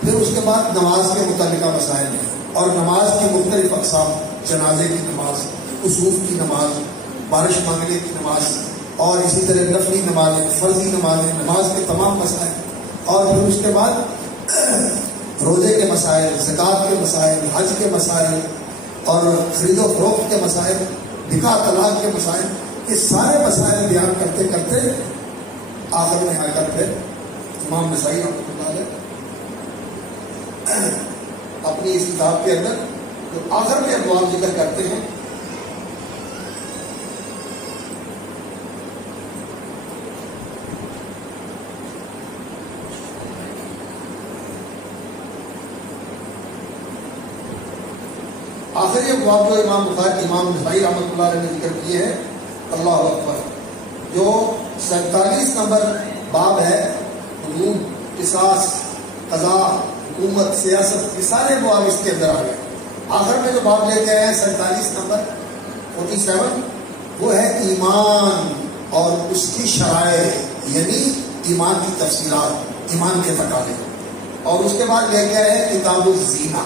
پھر اس کے بعد نماز کے متعلقہ مسائل ہیں، اور نماز کی مختلف اقسام، جنازے کی نماز، کسوف کی نماز، بارش مانگنے کی نماز، اور اسی طرح نفلی نمازیں، فرضی نمازیں، نماز کے تمام مسائل، اور پھر اس کے بعد روزے کے مسائل، زکوٰۃ کے مسائل، حج کے مسائل، اور خرید و فروخت کے مسائل، نکاح طلاق کے مسائل. یہ سارے مسائل بیان کرتے کرتے آخر میں آ کر پھر امام نسائی رحمۃ اللہ علیہ اپنی اس کتاب کے اندر جو آخر میں ابواب ذکر کرتے ہیں، آخری ابواب جو امام نسائی رحمۃ اللہ علیہ نے ذکر کیے ہیں، اللہ اکبر، جو 47 نمبر باب ہے حدود، قصاص قضاء، حکومت، سیاست، یہ سارے باب اس کے اندر آ گئے. آخر میں جو باب لے کے آئے ہیں 47 نمبر 47، وہ ہے ایمان اور اس کی شرائع، یعنی ایمان کی تفصیلات، ایمان کے تقاضے. اور اس کے بعد لے کے آئے کتاب الزینہ،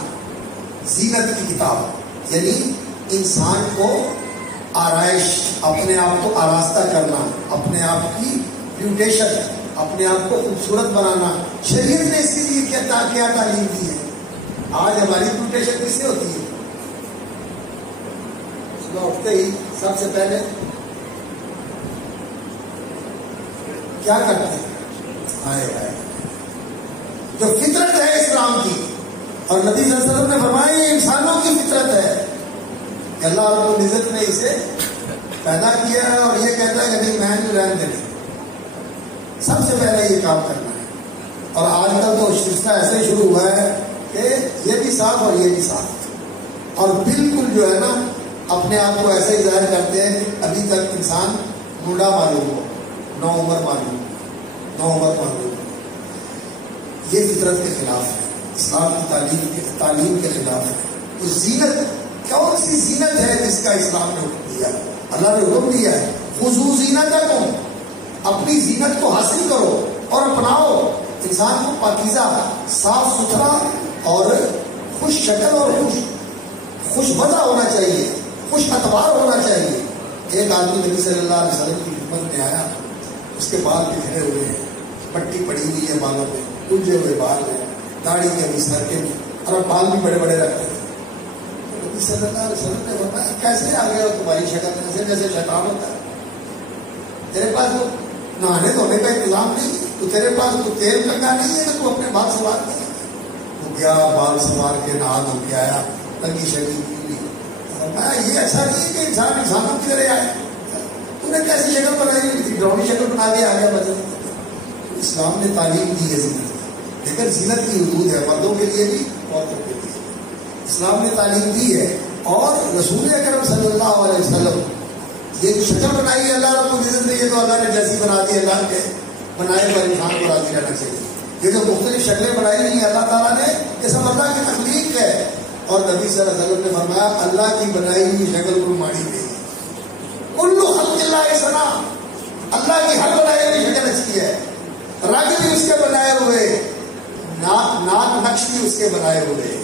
زینت کی کتاب، یعنی انسان کو آرائش، اپنے آپ کو آراستہ کرنا، اپنے آپ کی بیوٹیشن، اپنے آپ کو خوبصورت بنانا. شریعت نے اس کے لیے کیا تعلیم دی ہے؟ آج ہماری بیوٹیشن کس سے ہوتی ہے؟ صبح اٹھتے ہی سب سے پہلے کیا کرتے ہیں؟ جو فطرت ہے اسلام کی، اور نبی صلی اللہ علیہ وسلم نے فرمایا یہ انسانوں کی فطرت ہے کہ اللہ رب العزت نے اسے پیدا کیا ہے اور یہ کہتا ہے کہ نہیں میں نہیں رہنے دینا. سب سے پہلے یہ کام کرنا ہے. اور آج کل تو رشتہ ایسے شروع ہوا ہے کہ یہ بھی صاف اور یہ بھی صاف، اور بالکل جو ہے نا اپنے آپ کو ایسے ہی ظاہر کرتے ہیں کہ ابھی تک انسان بوڑھا معلوم ہو، نو عمر معلوم. یہ فطرت کے خلاف ہے، اسلام کی تعلیم کے خلاف ہے. تو زینت، کون سی زینت ہے جس کا اسلام نے حکم دیا؟ اللہ نے حکم دیا ہے خذوا زینتکم، اپنی زینت کو حاصل کرو اور اپناؤ. انسان کو پاکیزہ، صاف ستھرا اور خوش شکل اور خوش مزہ ہونا چاہیے، خوش اتوار ہونا چاہیے. ایک آدمی نبی صلی اللہ علیہ وسلم کی خدمت میں آیا، اس کے بال بکھرے ہوئے ہیں، پٹی پڑی ہوئی ہے بالوں میں، الجھے ہوئے بال ہیں، داڑھی کے بھی، سر کے بھی، اور اب بال بھی بڑے بڑے رکھتے ہیں. نبی صلی اللہ علیہ وسلم نے فرمایا کیسے آ گیا تمہاری شکل ایسے جیسے شیطان ہوتا ہے؟ تیرے پاس وہ نہانے دھونے کا انتظام نہیں، تو تیرے پاس تو تیل کنگا نہیں ہے کہ تو اپنے بال سنوار دے. وہ گیا بال سنوار کے نہا دھو کے آیا، رنگی شکل کی. یہ ایسا نہیں ہے کہ انسان انسانوں کی طرح آئے. تو نے کیسی شکل بنائی ہوئی تھی؟ ڈرونی شکل بنا کے آ گیا بدل. اسلام نے تعلیم دی ہے زینت کی، لیکن زینت کی حدود ہے، مردوں کے لیے بھی عورتوں کے لیے. اسلام نے تعلیم دی ہے. اور رسول اکرم صلی اللہ علیہ وسلم یہ جو شکل بنائی ہے اللہ رب العزت نے، یہ تو اللہ نے جیسی بنا دی، اللہ کے بنائے پر انسان کو راضی رہنا چاہیے. یہ جو مختلف شکلیں بنائی ہوئی ہیں اللہ تعالیٰ نے، یہ سب اللہ کی تخلیق ہے. اور نبی صلی اللہ علیہ وسلم نے فرمایا اللہ کی بنائی ہوئی شکل کو ماڑی دے گی. کل خلق اللہ سنا، اللہ کی ہر بنائی ہوئی شکل اچھی ہے. رنگ بھی اس کے بنائے ہوئے، ناک نقش بھی اس کے بنائے ہوئے،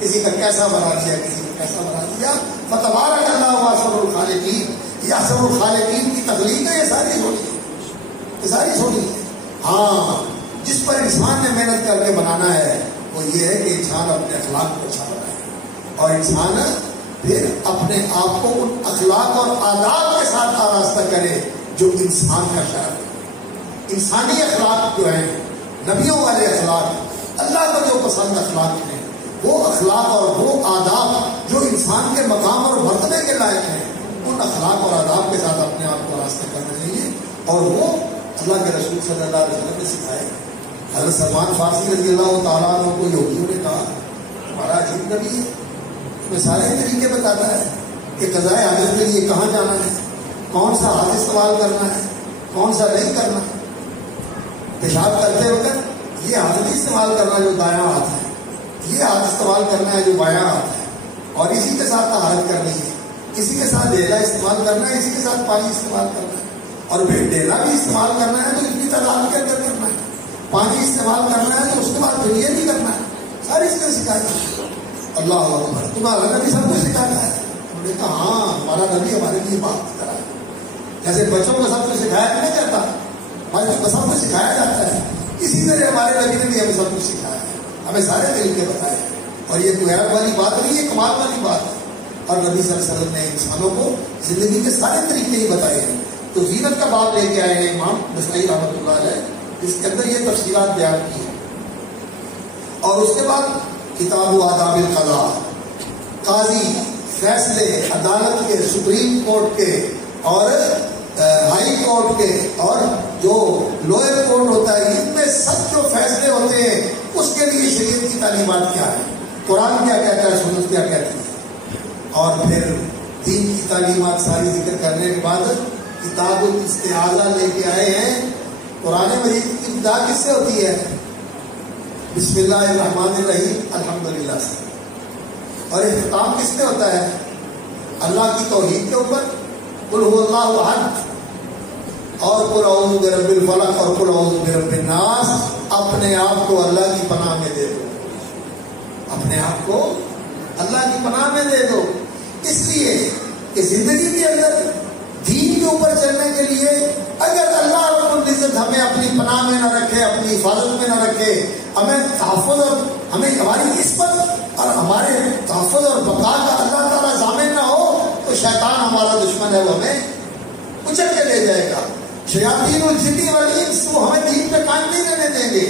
کسی کا کیسا بنا دیا، کسی کا کیسا بنا دیا. فتبارک اللہ احسن الخالقین، یہ احسن الخالقین کی تخلیق ہے. یہ ساری سونی ہے. ہاں جس پر انسان نے محنت کر کے بنانا ہے وہ یہ ہے کہ انسان اپنے اخلاق کو اچھا بنائے، اور انسان پھر اپنے آپ کو ان اخلاق اور آداب کے ساتھ آراستہ کرے جو انسان کا شرف ہے. انسانی اخلاق جو ہیں، نبیوں والے اخلاق، اللہ کو جو پسند اخلاق ہیں، وہ اخلاق اور وہ آداب جو انسان کے مقام اور مرتبے کے لائق ہیں، ان اخلاق اور آداب کے ساتھ اپنے آپ کو راستہ کرنا چاہیے. اور وہ اللہ کے رسول صلی اللہ علیہ وسلم نے سکھائے. حضرت سلمان فارسی رضی اللہ تعالیٰ عنہ کو یہودیوں نے کہا ہمارا عجیب نبی ہے، اس میں سارے طریقے بتاتا ہے کہ قضاء حاجت کے لیے کہاں جانا ہے، کون سا ہاتھ استعمال کرنا ہے، کون سا نہیں کرنا. پیشاب کرتے وقت یہ ہاتھ نہیں استعمال کرنا جو دایاں ہاتھ ہے، یہ ہاتھ استعمال کرنا ہے جو بایاں ہاتھ ہے. اور اسی کے ساتھ طہارت کرنی ہے، اسی کے ساتھ ڈیلا استعمال کرنا ہے، اسی کے ساتھ پانی استعمال کرنا ہے. اور پھر ڈیلا بھی استعمال کرنا ہے تو اتنی تعداد کے اندر کرنا ہے، پانی استعمال کرنا ہے تو اس کے بعد پھر یہ نہیں کرنا ہے. ساری چیزیں سکھائی. اللہ اکبر، تمہارا نبی سب کچھ سکھاتا ہے. انہوں نے کہا ہاں ہمارا نبی ہمارے لیے بات کرا ہے. جیسے بچوں کو سب کچھ سکھایا نہیں جاتا، بچوں کو سب کچھ سکھایا جاتا ہے، اسی طرح ہمارے نبی نے بھی ہمیں سب کچھ سکھایا ہے، ہمیں سارے طریقے بتائے. اور یہ کوئی عیب والی بات نہیں ہے، کمال والی بات ہے. اور نبی صلی اللہ علیہ وسلم نے انسانوں کو زندگی کے سارے طریقے ہی بتائے ہیں. تو زینت کا باب لے کے آئے ہیں امام نسائی رحمۃ اللہ علیہ، اس کے اندر یہ تفصیلات بیان کی ہیں. اور اس کے بعد کتاب آداب القضاء، قاضی، فیصلے، عدالت کے، سپریم کورٹ کے اور ہائی کورٹ کے اور جو لوئر کورٹ ہوتا ہے، ان میں سب جو فیصلے ہوتے ہیں اس کے لیے شریعت کی تعلیمات کیا ہے، قرآن کیا کہتا ہے، سنت کیا کہتی ہے. اور پھر دین کی تعلیمات ساری ذکر کرنے کے بعد کتاب الاستعاذہ لے کے آئے ہیں. قرآن مجید کی ابتدا کس سے ہوتی ہے؟ بسم اللہ الرحمن الرحیم الحمدللہ سے. اور اختتام کس پہ ہوتا ہے؟ اللہ کی توحید کے اوپر، قل هو اللہ احد، اور قل اعوذ برب الفلق اور قل اعوذ برب الناس. اپنے آپ کو اللہ کی پناہ میں دے دو، اپنے آپ کو اللہ کی پناہ میں دے دو. اس لیے کہ زندگی کے اندر دین کے اوپر چلنے کے لیے اگر اللہ رب العزت ہمیں اپنی پناہ میں نہ رکھے، اپنی حفاظت میں نہ رکھے، ہمیں تحفظ اور ہمیں ہماری عصمت اور ہمارے تحفظ اور بقا کا اللہ تعالیٰ ضامن نہ ہو تو شیطان ہمارا دشمن ہے، وہ ہمیں اچک کے لے جائے گا. شیاطین الجن والانس وہ ہمیں دین پہ قائم نہیں رہنے دیں گے.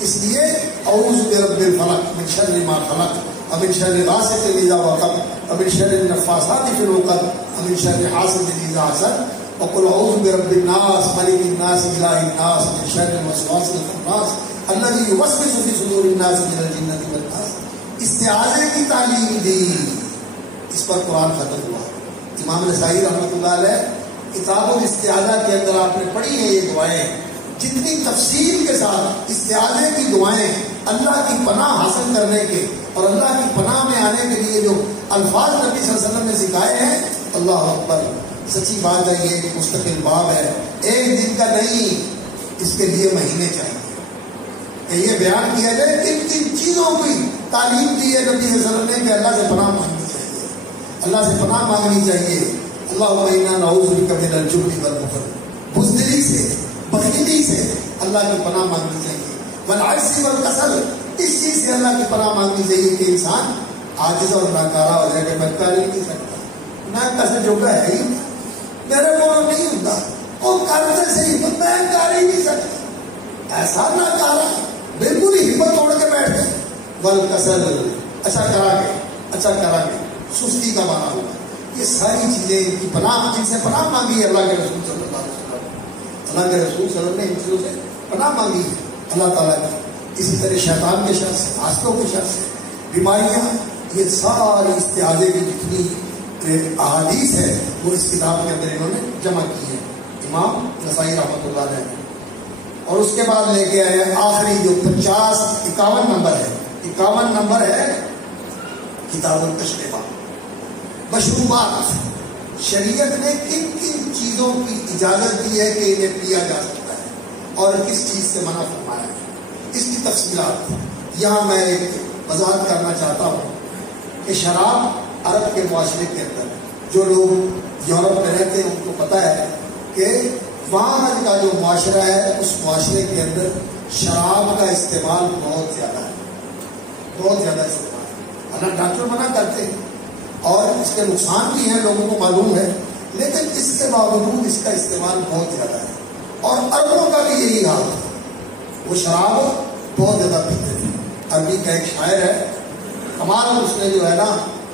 اس لیے اعوذ برب الفلق من شر ما خلق ومن شر غاسق اذا وقب ومن شر النفاثات في العقد ومن شر حاسد اذا حسد وقل اعوذ برب الناس ملك الناس اله الناس من شر الوسواس الخناس الذي يوسوس في صدور الناس من الجنة والناس. استعاذے کی تعلیم دی، اس پر قرآن ختم ہوا. امام نسائی رحمۃ اللہ علیہ کتاب الاستعاذہ کے اندر آپ نے پڑھی ہیں یہ دعائیں، جتنی تفصیل کے ساتھ استعاذے کی دعائیں اللہ کی پناہ حاصل کرنے کے اور اللہ کی پناہ میں آنے کے لیے جو الفاظ نبی صلی اللہ علیہ وسلم نے سکھائے ہیں، اللہ اکبر. سچی بات ہے، یہ ایک مستقل باب ہے، ایک دن کا نہیں، اس کے لیے مہینے چاہیے کہ یہ بیان کیا جائے کن کن چیزوں کی تعلیم دی ہے نبی صلی اللہ علیہ وسلم نے کہ اللہ سے پناہ مانگنی چاہیے، اللہ سے پناہ مانگنی چاہیے. اللہم انا نعوذ بک من الجبن والبخل، بزدلی سے، بخیلی سے اللہ کی پناہ مانگنی چاہیے. والعجز والکسل، اس چیز سے اللہ کی پناہ مانگنی چاہیے کہ انسان عاجز اور ناکارہ ہو جائے کہ میں کر ہی نہیں سکتا، میں کیسے جوگا ہے ہی میرے کو نہیں ہوتا، اور کرنے سے ہی میں کر ہی نہیں سکتا، ایسا ناکارہ بالکل ہی ہمت توڑ کے بیٹھ گئے. والکسل، اچھا کرا کے سستی کا مانا ہوگا. یہ ساری چیزیں ان کی پناہ، جن سے پناہ مانگی ہے اللہ کے رسول صلی اللہ علیہ وسلم، اللہ کے رسول صلی اللہ علیہ وسلم نے ان چیزوں سے پناہ مانگی ہے اللہ تعالیٰ کی. اسی طرح شیطان کے شر سے، حاسدوں کے شر سے، بیماریاں، یہ ساری استعاذے کی جتنی احادیث ہے وہ اس کتاب کے اندر انہوں نے جمع کی ہے امام نسائی رحمۃ اللہ علیہ. اور اس کے بعد لے کے آئے آخری جو 51 نمبر ہے کتاب التشریفات. مشروبات، شریعت نے کن کن چیزوں کی اجازت دی ہے کہ انہیں پیا جا سکتا ہے اور کس چیز سے منع فرمایا ہے، اس کی تفصیلات یہاں میں ایک وضاحت کرنا چاہتا ہوں کہ شراب عرب کے معاشرے کے اندر، جو لوگ یورپ میں رہتے ہیں ان کو پتہ ہے کہ وہاں کا جو معاشرہ ہے اس معاشرے کے اندر شراب کا استعمال بہت زیادہ ہے، بہت زیادہ استعمال. اللہ ڈاکٹر منع کرتے ہیں اور اس کے نقصان بھی ہیں، لوگوں کو معلوم ہے، لیکن اس کے باوجود اس کا استعمال بہت زیادہ ہے. اور عربوں کا بھی یہی حال ہے، وہ شراب بہت زیادہ پیتے تھے. عربی کا ایک شاعر ہے، کمال اس نے جو ہے نا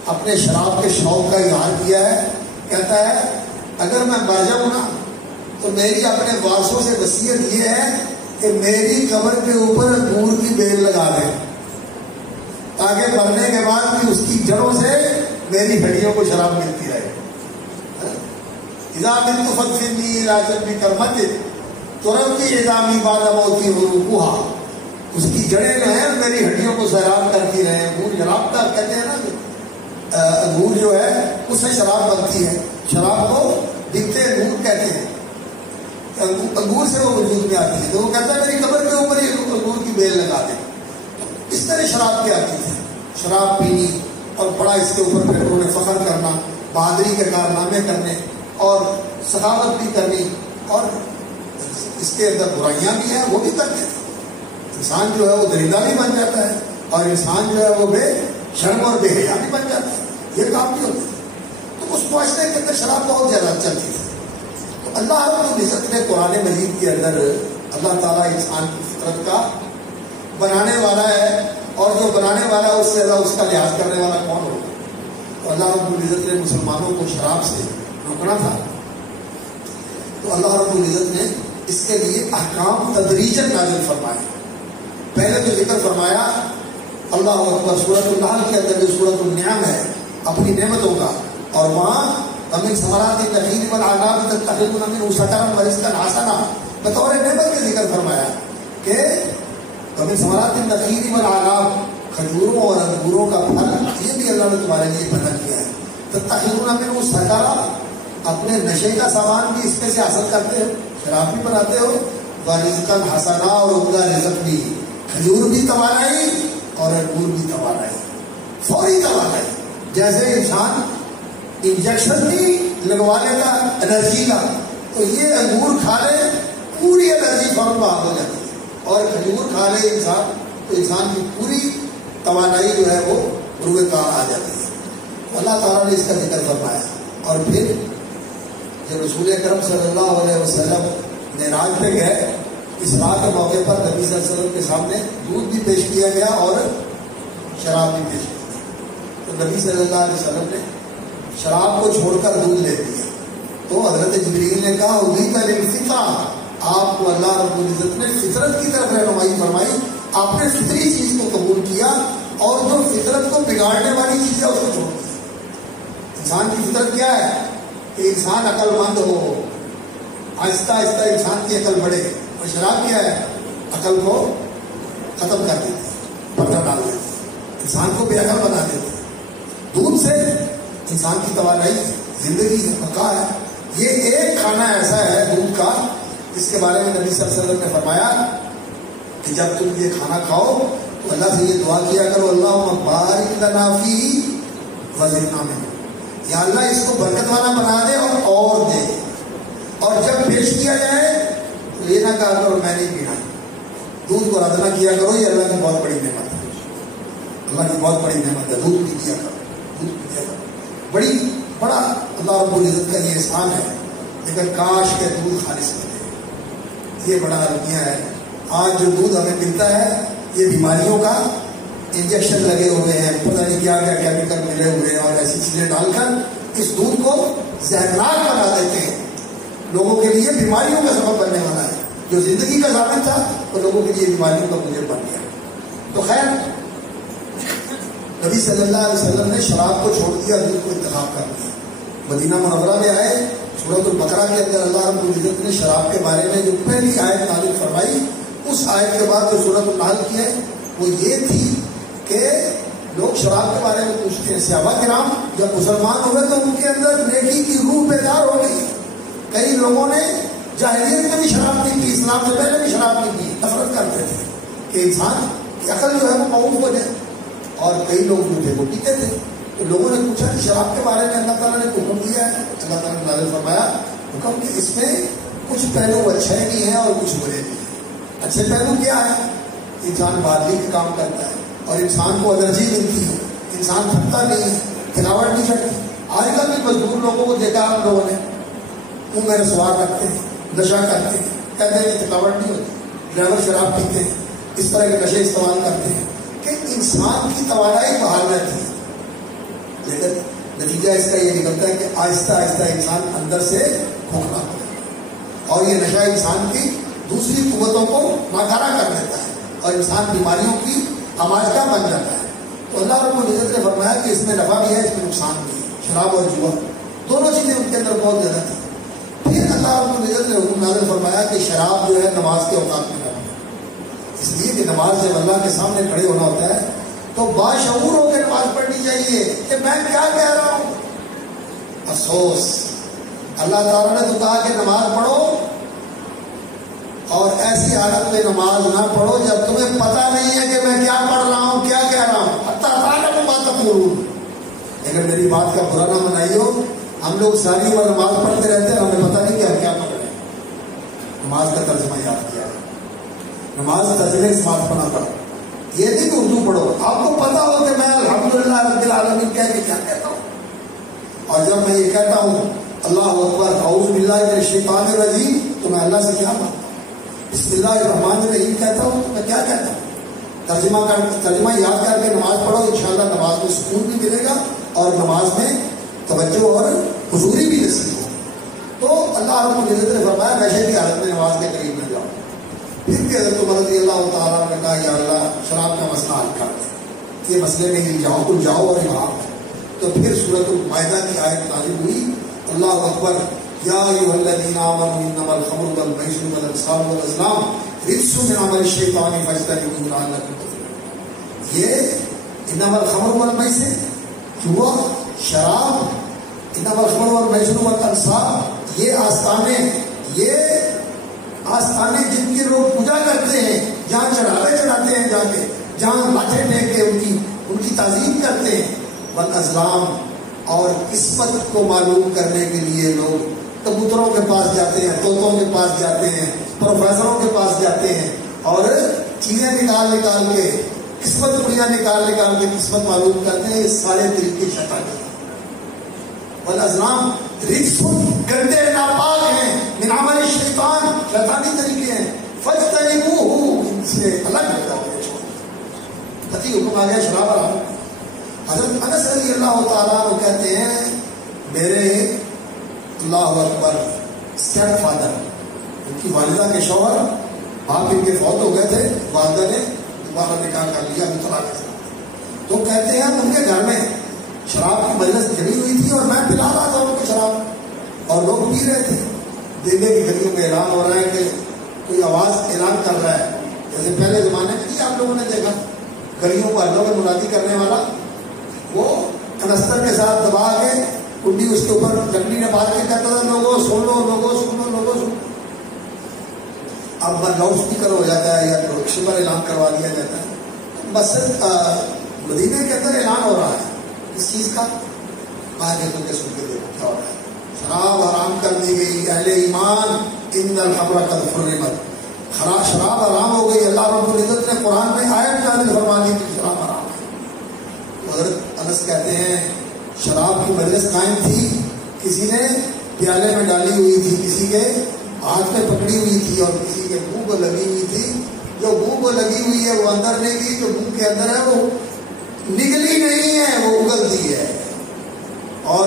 اپنے شراب کے شوق کا اظہار کیا ہے. کہتا ہے اگر میں مر جاؤں نا تو میری اپنے وارثوں سے وصیت یہ ہے کہ میری قبر کے اوپر انگور کی بیل لگا دیں تاکہ مرنے کے بعد بھی اس کی جڑوں سے میری ہڈیوں کو شراب ملتی رہے. اذا مت فدفنی الی جنب کرمت تربی عظامی بعد موتی حروقها، اس کی جڑیں جو ہیں میری ہڈیوں کو سیراب کرتی رہے. انگور شراب کا کہتے ہیں نا، انگور جو ہے اس سے شراب بنتی ہے، شراب کو بکتے انگور کہتے ہیں، انگور سے وہ وجود میں آتی ہے. تو وہ کہتا ہے میری قبر کے اوپر یہ انگور کی بیل لگا دیں. اس طرح شراب کی آتی ہے، شراب پینی اور بڑا اس کے اوپر پھر انہوں نے فخر کرنا، بہادری کے کارنامے کرنے اور سخاوت بھی کرنی، اور اس کے اندر برائیاں بھی ہیں وہ بھی کرتے تھے. انسان جو ہے وہ درندہ بھی بن جاتا ہے اور انسان جو ہے وہ بے شرم اور بے حیا بھی بن جاتا ہے، یہ کام بھی ہوتا ہے. تو اس معاشرے کے اندر شراب بہت زیادہ چلتی تھی. تو اللہ رب العزت نے قرآن مجید کے اندر، اللہ تعالیٰ انسان کی فطرت کا بنانے والا ہے، اور جو بنانے والا ہے اس سے زیادہ اس کا لحاظ کرنے والا کون ہوگا. تو اللہ رب العزت نے مسلمانوں کو شراب سے روکنا تھا، تو اللہ رب العزت نے اس کے لیے احکام تدریجاً نازل فرمائے. پہلے تو ذکر فرمایا اللہ اکبر سورۃ النحل کے اندر جو سورۃ النعم ہے اپنی نعمتوں کا، اور وہاں ومن ثمرات النخیل والعناب تتخذون منه سکرا ورزقا حسنا بطور نعمت کا ذکر فرمایا کہ کبھی ثمرات النخیل والعناب، کھجوروں اور انگوروں کا پھل یہ بھی اللہ نے تمہارے لیے پیدا کیا ہے. تتخذون منہ سکرا، اپنے نشے کا سامان بھی اس میں سے حاصل کرتے ہو، شراب بھی بناتے ہو. ورزقا حسنا، اور عمدہ رزق بھی، کھجور بھی توانائی اور انگور بھی توانائی، فوری توانائی. جیسے انسان انجیکشن بھی لگوا لیتا انرجی کا، تو یہ انگور کھا لے پوری انرجی فوراً بحال ہو جاتی ہے، اور کھجور کھا لے انسان تو انسان کی پوری توانائی جو ہے وہ روئے کار آ جاتی ہے. اللہ تعالیٰ نے اس کا ذکر فرمایا. اور پھر جب رسول اکرم صلی اللہ علیہ وسلم معراج پہ گئے، اسراء کے موقع پر نبی صلی اللہ علیہ وسلم کے سامنے دودھ بھی پیش کیا گیا اور شراب بھی پیش کی گئی. تو نبی صلی اللہ علیہ وسلم نے شراب کو چھوڑ کر دودھ لے لیا. تو حضرت جبریل نے کہا اُدیت للفطرہ، آپ کو اللہ رب العزت نے فطرت کی طرف رہنمائی فرمائی، آپ نے فطری چیز کو قبول کیا اور جو فطرت کو بگاڑنے والی چیز ہے اس کو چھوڑ دیا. انسان کی فطرت کیا ہے کہ انسان عقل مند ہو، آہستہ آہستہ انسان کی عقل بڑھے. اور شراب کیا ہے؟ عقل کو ختم کر دیتی ہے، پردہ ڈال دیتی ہے، انسان کو بے عقل بنا دیتی ہے. دودھ سے انسان کی توانائی زندگی بقا ہے. یہ ایک کھانا ایسا ہے دودھ کا جس کے بارے میں نبی صلی اللہ علیہ وسلم نے فرمایا کہ جب تم یہ کھانا کھاؤ تو اللہ سے یہ دعا کیا کرو، اللہم بارک لنا فیہ وزدنا منہ، یا اللہ اس کو برکت والا بنا دے اور دے. اور جب پیش کیا جائے تو یہ نہ کہا کرو میں نہیں پینا. دودھ کو رد نہ کیا کرو، یہ اللہ کی بہت بڑی نعمت ہے، اللہ کی بہت بڑی نعمت ہے. دودھ پی دیا کرو، دودھ پی دیا کرو. بڑا اللہ رب العزت کا یہ احسان ہے. لیکن کاش کے دودھ خالص ملے، یہ بڑا المیہ ہے. آج جو دودھ ہمیں ملتا ہے یہ بیماریوں کا انجیکشن لگے ہوئے ہیں، پتہ نہیں کیا کیا کیمیکل ملے ہوئے ہیں، اور ایسی چیزیں ڈال کر اس دودھ کو زہرناک بنا دیتے ہیں. لوگوں کے لیے بیماریوں کا سبب بننے والا ہے. جو زندگی کا ضامن تھا وہ لوگوں کے لیے بیماریوں کا موجب بن گیا. تو خیر نبی صلی اللہ علیہ وسلم نے شراب کو چھوڑ دیا، دودھ کو انتخاب کر دیا. مدینہ منورہ میں آئے، سورۃ البقرہ کے اندر اللہ رب العزت نے شراب کے بارے میں جو پہلی آیت نازل فرمائی، اس آیت کے بعد جو سورۃ النحل کی ہے وہ یہ تھی کہ لوگ شراب کے بارے میں پوچھتے ہیں. صحابہ کرام جب مسلمان ہوئے تو ان کے اندر نیکی کی روح بیدار ہو گئی. کئی لوگوں نے جاہلیت میں بھی شراب نہیں پی، اسلام سے پہلے بھی شراب نہیں پی، نفرت کرتے تھے کہ انسان کی عقل جو ہے وہ معوف ہو جائے. اور کئی لوگ جو تھے وہ پیتے تھے. تو لوگوں نے پوچھا کہ شراب کے بارے میں اللہ تعالیٰ نے حکم دیا ہے. اللہ تعالیٰ نے نازل فرمایا حکم کہ اس میں کچھ پہلو اچھے بھی ہیں اور کچھ برے بھی ہیں. اچھے پہلو کیا ہے؟ انسان بادلی کا کام کرتا ہے اور انسان کو انرجی ملتی ہے، انسان تھکتا نہیں، تھکاوٹ نہیں چڑھتی. آج کل بھی مزدور لوگوں کو دیکھا ہم لوگوں نے، منہ میں رسوار رکھتے ہیں، نشہ کرتے ہیں، کہتے ہیں کہ تھکاوٹ نہیں ہوتی. ڈرائیور شراب پیتے ہیں، اس طرح کے نشے استعمال کرتے ہیں کہ انسان کی توانائی بحال رہتی ہے. لیکن نتیجہ اس کا یہ نکلتا ہے کہ آہستہ آہستہ انسان اندر سے کھوکھلا ہو جاتا ہے اور یہ نشہ انسان کی دوسری قوتوں کو ناکارہ کر دیتا ہے اور انسان بیماریوں کی آماجگاہ بن جاتا ہے. تو اللہ رب العزت نے فرمایا کہ اس میں نفع بھی ہے، اس میں نقصان بھی ہے. شراب اور جوا دونوں چیزیں ان کے اندر بہت زیادہ تھیں. پھر اللہ رب العزت نے حکم نازل فرمایا کہ شراب جو ہے نماز کے اوقات میں نہ پڑھے، اس لیے کہ نماز جب اللہ کے سامنے کھڑے ہونا ہوتا ہے تو باشعور ہو کے نماز پڑھنی چاہیے کہ میں کیا کہہ رہا ہوں. افسوس، اللہ تعالیٰ نے تو کہا کہ نماز پڑھو اور ایسی حالت میں نماز نہ پڑھو جب تمہیں پتہ نہیں ہے کہ میں کیا پڑھ رہا ہوں، کیا کہہ رہا ہوں. حتیٰ تعلموا ما تقولون. لیکن میری بات کا برا نہ منائیو، ہم لوگ ساری عمر نماز پڑھتے رہتے ہیں، ہمیں پتہ نہیں کہ ہم کیا پڑھ رہے ہیں. نماز کا ترجمہ یاد کیا، نماز ترجمے کے ساتھ پڑھنا پڑا. یہ نہیں کہ اردو پڑھو، آپ کو پتا ہو کہ میں الحمدللہ رب العالمین کہہ کے کیا کہتا ہوں. اور جب میں یہ کہتا ہوں اللہ اکبر اعوذ باللہ من الشیطان الرجیم تو میں اللہ سے کیا مانگتا ہوں، بسم اللہ الرحمن الرحیم کہتا ہوں تو میں کیا کہتا ہوں. ترجمہ یاد کر کے نماز پڑھو، انشاءاللہ نماز میں سکون بھی ملے گا اور نماز میں توجہ اور حضوری بھی نصیب ہو. تو اللہ رب العزت نے فرمایا نشے کی حالت میں نماز کے قریب نہ جاؤ. پھر بھی حضرت عمر رضی اللہ تعالیٰ نے کہا یا اللہ شراب کا مسئلہ حل کر دے، یہ مسئلے میں جاؤ اور امام ہے. تو پھر سورۃ المائدہ کی آیت نازل ہوئی، اللہ اکبر یا ایھا الذین آمنوا انما الخمر والمیسر والانصاب والازلام رجس من عمل الشیطان فاجتنبوہ لعلکم تفلحون. یہ انما الخمر والمیسر، جوا، شراب، انما الخمر والمیسر والانصاب، یہ آستانے جن کی لوگ پوجا کرتے ہیں، جہاں چڑھاوے چڑھاتے ہیں، جا کے جہاں ماتھے ٹیک کے ان کی تعظیم کرتے ہیں. والازلام، اور قسمت کو معلوم کرنے کے لیے لوگ کبوتروں کے پاس جاتے ہیں، طوطوں کے پاس جاتے ہیں، پروفیسروں کے پاس جاتے ہیں اور چیزیں نکال کے قسمت پڑیاں نکال کے قسمت معلوم کرتے ہیں. یہ سارے طریقے شیطانی ہیں. والازلام رجس، گندے ناپاک ہیں، من عمل الشیطان، شیطانی طریقے ہیں. فاجتنبوہ، ان سے الگ ہو جاؤ. قطعی حکم آ گیا شراب حرام. حضرت انس رضی اللہ تعالیٰ عنہ کہتے ہیں میرے اللہ اکبر اسٹیپ فادر، ان کی والدہ کے شوہر باپ ان کے فوت ہو گئے تھے، والدہ نے دوبارہ نکاح کر لیا طلاق کے ساتھ. تو کہتے ہیں ان کے گھر میں شراب کی مجلس جمی ہوئی تھی اور میں پلا رہا تھا ان کو شراب اور لوگ پی رہے تھے. دیکھے کہ گلیوں میں اعلان ہو رہا ہے کہ کوئی آواز اعلان کر رہا ہے، جیسے پہلے زمانے میں نہیں آپ لوگوں نے دیکھا گلیوں پر لوگ منادی کرنے والا، وہ کنستر کے ساتھ دبا کے کنڈی اس کے اوپر لکڑی نے باندھ کے کہتا تھا لوگوں سن لو، لوگوں سن لو، لوگوں سن لو. اب لاؤڈ اسپیکر ہو جاتا ہے یا پروڈکشن پر اعلان کروا دیا جاتا ہے. بس مدینے کے اندر اعلان ہو رہا ہے اس چیز کا، آگے تم کے سن کے دیکھو کیا ہو رہا ہے. شراب حرام کر دی گئی. اہل ایمان ان الخمر قد حرمت، شراب حرام ہو گئی. اللہ رب العزت نے قرآن میں آیت نازل فرما دی کہ شراب حرام ہے. حضرت انس کہتے ہیں شراب کی مجلس قائم تھی، کسی نے پیالے میں ڈالی ہوئی تھی، کسی کے ہاتھ میں پکڑی ہوئی تھی اور کسی کے منہ کو لگی ہوئی تھی. جو منہ کو لگی ہوئی ہے وہ اندر نہیں گئی، جو منہ کے اندر ہے وہ نگلی نہیں ہے، وہ اگلتی ہے. اور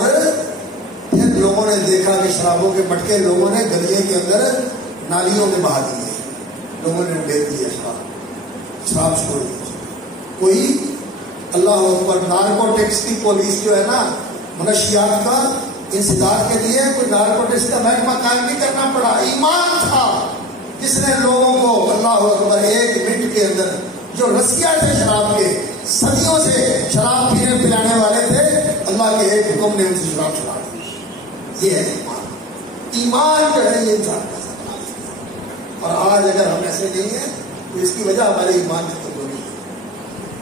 پھر لوگوں نے دیکھا کہ شرابوں کے مٹکے لوگوں نے گلیے کے اندر نالیوں میں بہا دیے، لوگوں نے ڈیل دیا شراب چھوڑ دی. کوئی اللہ اکبر نارکوٹکس کی پولیس جو ہے نا، منشیات کا انسداد کے لیے کوئی نارکوٹکس کا محکمہ قائم نہیں کرنا پڑا. ایمان تھا جس نے لوگوں کو اللہ اکبر 1 منٹ کے اندر، جو رسیاں تھے شراب کے، صدیوں سے شراب پینے پلانے والے تھے، اللہ کے ایک حکم نے ان سے شراب چھڑا دی. یہ ہے ایمان. ایمان جو ہے یہ انسان کا سپنا ہے. اور آج اگر ہم ایسے نہیں ہیں تو اس کی وجہ ہمارے ایمان کی کمزوری ہے،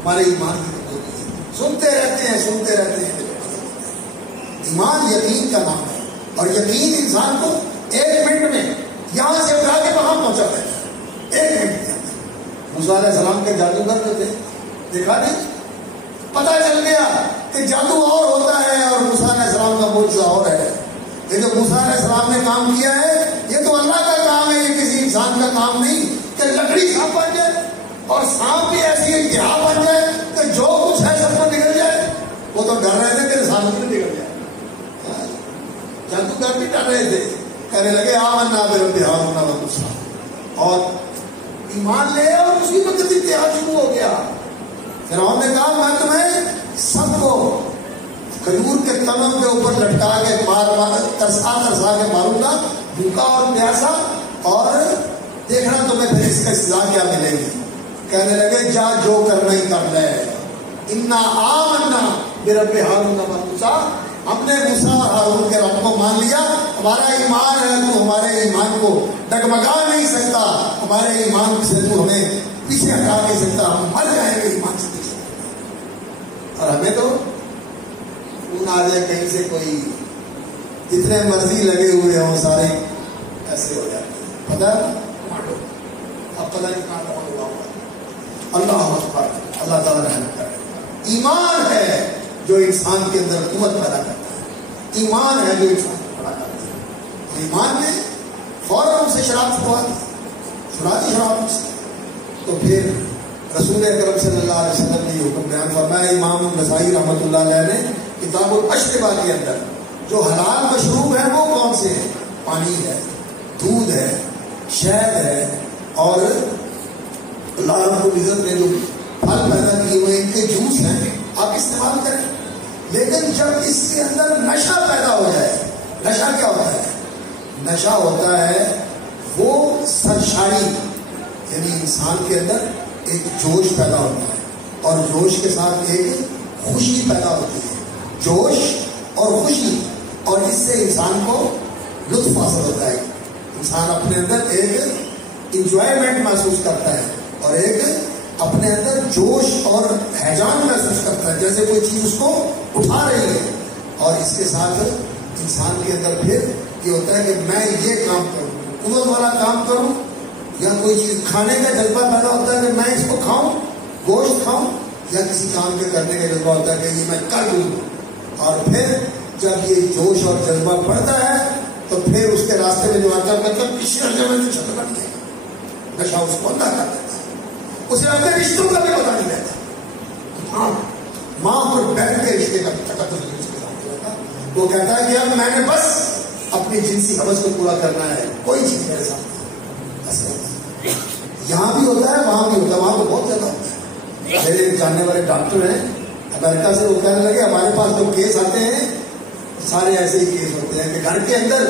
ہمارے ایمان کی کمزوری ہے. سنتے رہتے ہیں. ایمان یقین کا نام ہے، اور یقین انسان کو 1 منٹ میں یہاں سے اٹھا کے وہاں پہنچا ہے. 1 منٹ کے اندر. موسیٰ علیہ السلام کے جادوگر جو تھے، دیکھا نہیں، پتہ چل گیا کہ جادو اور ہوتا ہے اور موسیٰ علیہ السلام کا معجزہ اور ہے. یہ جو موسیٰ علیہ السلام نے کام کیا ہے یہ تو اللہ کا کام ہے، یہ کسی انسان کا کام نہیں کہ لکڑی سانپ بن جائے اور سانپ بھی ایسی انتہا بن جائے کہ جو کچھ ہے سب کو نکل جائے. وہ تو ڈر رہے تھے کہ سانپ بھی نکل جائے. جادوگر بھی ڈر رہے تھے، کہنے لگے آمنا برب ہارون و موسیٰ، اور ایمان لے اور اسی وقت اتحاد شروع ہو گیا. فرعون نے کہا میں تمہیں سب کو کھجور کے تنوں کے اوپر لٹکا کے ترسا کے ماروں گا، بھوکا اور پیاسا، اور دیکھنا تمہیں پھر اس کا سزا کیا ملے گی. کہنے لگے جا جو کرنا ہی کر لے. انا آمنا برب ہارون و موسیٰ، ہم نے موسیٰ اور ہارون کے رب کو مان لیا. ہمارا ایمان ہے، تو ہمارے ایمان کو ڈگمگا نہیں سکتا، ہمارے ایمان سے تو ہمیں پیچھے ہٹا نہیں سکتا. ہم مر جائیں گے ایمان سے. اور ہمیں تو خون آ جائے کہیں سے، کوئی جتنے مرضی لگے ہوئے ہوں سارے ایسے ہو جاتے ہیں. پتہ اب پتہ نہیں کہاں کون ہوا ہوگا. اللہ اکبر. اللہ تعالیٰ رحم کرے. ایمان ہے جو انسان کے اندر قوت پیدا کرتا ہے. ایمان ہے جو انسان کو کھڑا کرتا ہے. ایمان نے فوراً سے شراب چھڑا دی شراب سے. تو پھر رسول اکرم صلی اللہ علیہ وسلم نے یہ حکم بیان فرمایا. امام النسائی رحمۃ اللہ علیہ نے کتاب الاشربہ کے اندر جو حلال مشروب ہے وہ کون سے ہیں؟ پانی ہے، دودھ ہے، شہد ہے، اور اللہ رب العزت نے جو پھل پیدا کیے ہوئے ان کے جوس ہیں، آپ استعمال کریں. لیکن جب اس کے اندر نشہ پیدا ہو جائے، نشہ کیا ہوتا ہے؟ نشہ ہوتا ہے وہ سرشاری، یعنی انسان کے اندر ایک جوش پیدا ہوتا ہے اور جوش کے ساتھ ایک خوشی پیدا ہوتی ہے. جوش اور خوشی, اور اس سے انسان کو لطف حاصل ہوتا ہے. انسان اپنے اندر ایک انجوائمنٹ محسوس کرتا ہے اور ایک اپنے اندر جوش اور ہیجان محسوس کرتا ہے, جیسے کوئی چیز اس کو اٹھا رہی ہے. اور اس کے ساتھ انسان کے اندر پھر یہ ہوتا ہے کہ میں یہ کام کروں, قوت والا کام کروں, یا کوئی چیز کھانے کا جذبہ پیدا ہوتا ہے کہ میں اس کو کھاؤں, گوشت کھاؤں, یا کسی کام کے کرنے کا جذبہ ہوتا ہے کہ یہ میں کر لوں. اور پھر جب یہ جوش اور جذبہ بڑھتا ہے تو پھر اس کے راستے میں جو آتا ہے مطلب کسی جگہ سے چھت بن گیا, نشہ اس کو اندر کر دیتا ہے, اسے اپنے رشتوں کا بھی پتا نہیں رہتا. ہاں, ماں اور بہن کے رشتے کا تقدس اس کے ساتھ رہتا. وہ کہتا ہے کہ اب میں نے بس اپنی جنسی حوث کو پورا کرنا ہے, کوئی چیز میرے ساتھ نہیں. یہاں بھی ہوتا ہے, وہاں بھی ہوتا ہے, وہاں تو بہت زیادہ ہوتا ہے. میرے جاننے والے ڈاکٹر ہیں امریکہ سے, وہ کہنے لگے ہمارے پاس جو کیس آتے ہیں سارے ایسے ہی کیس ہوتے ہیں کہ گھر کے اندر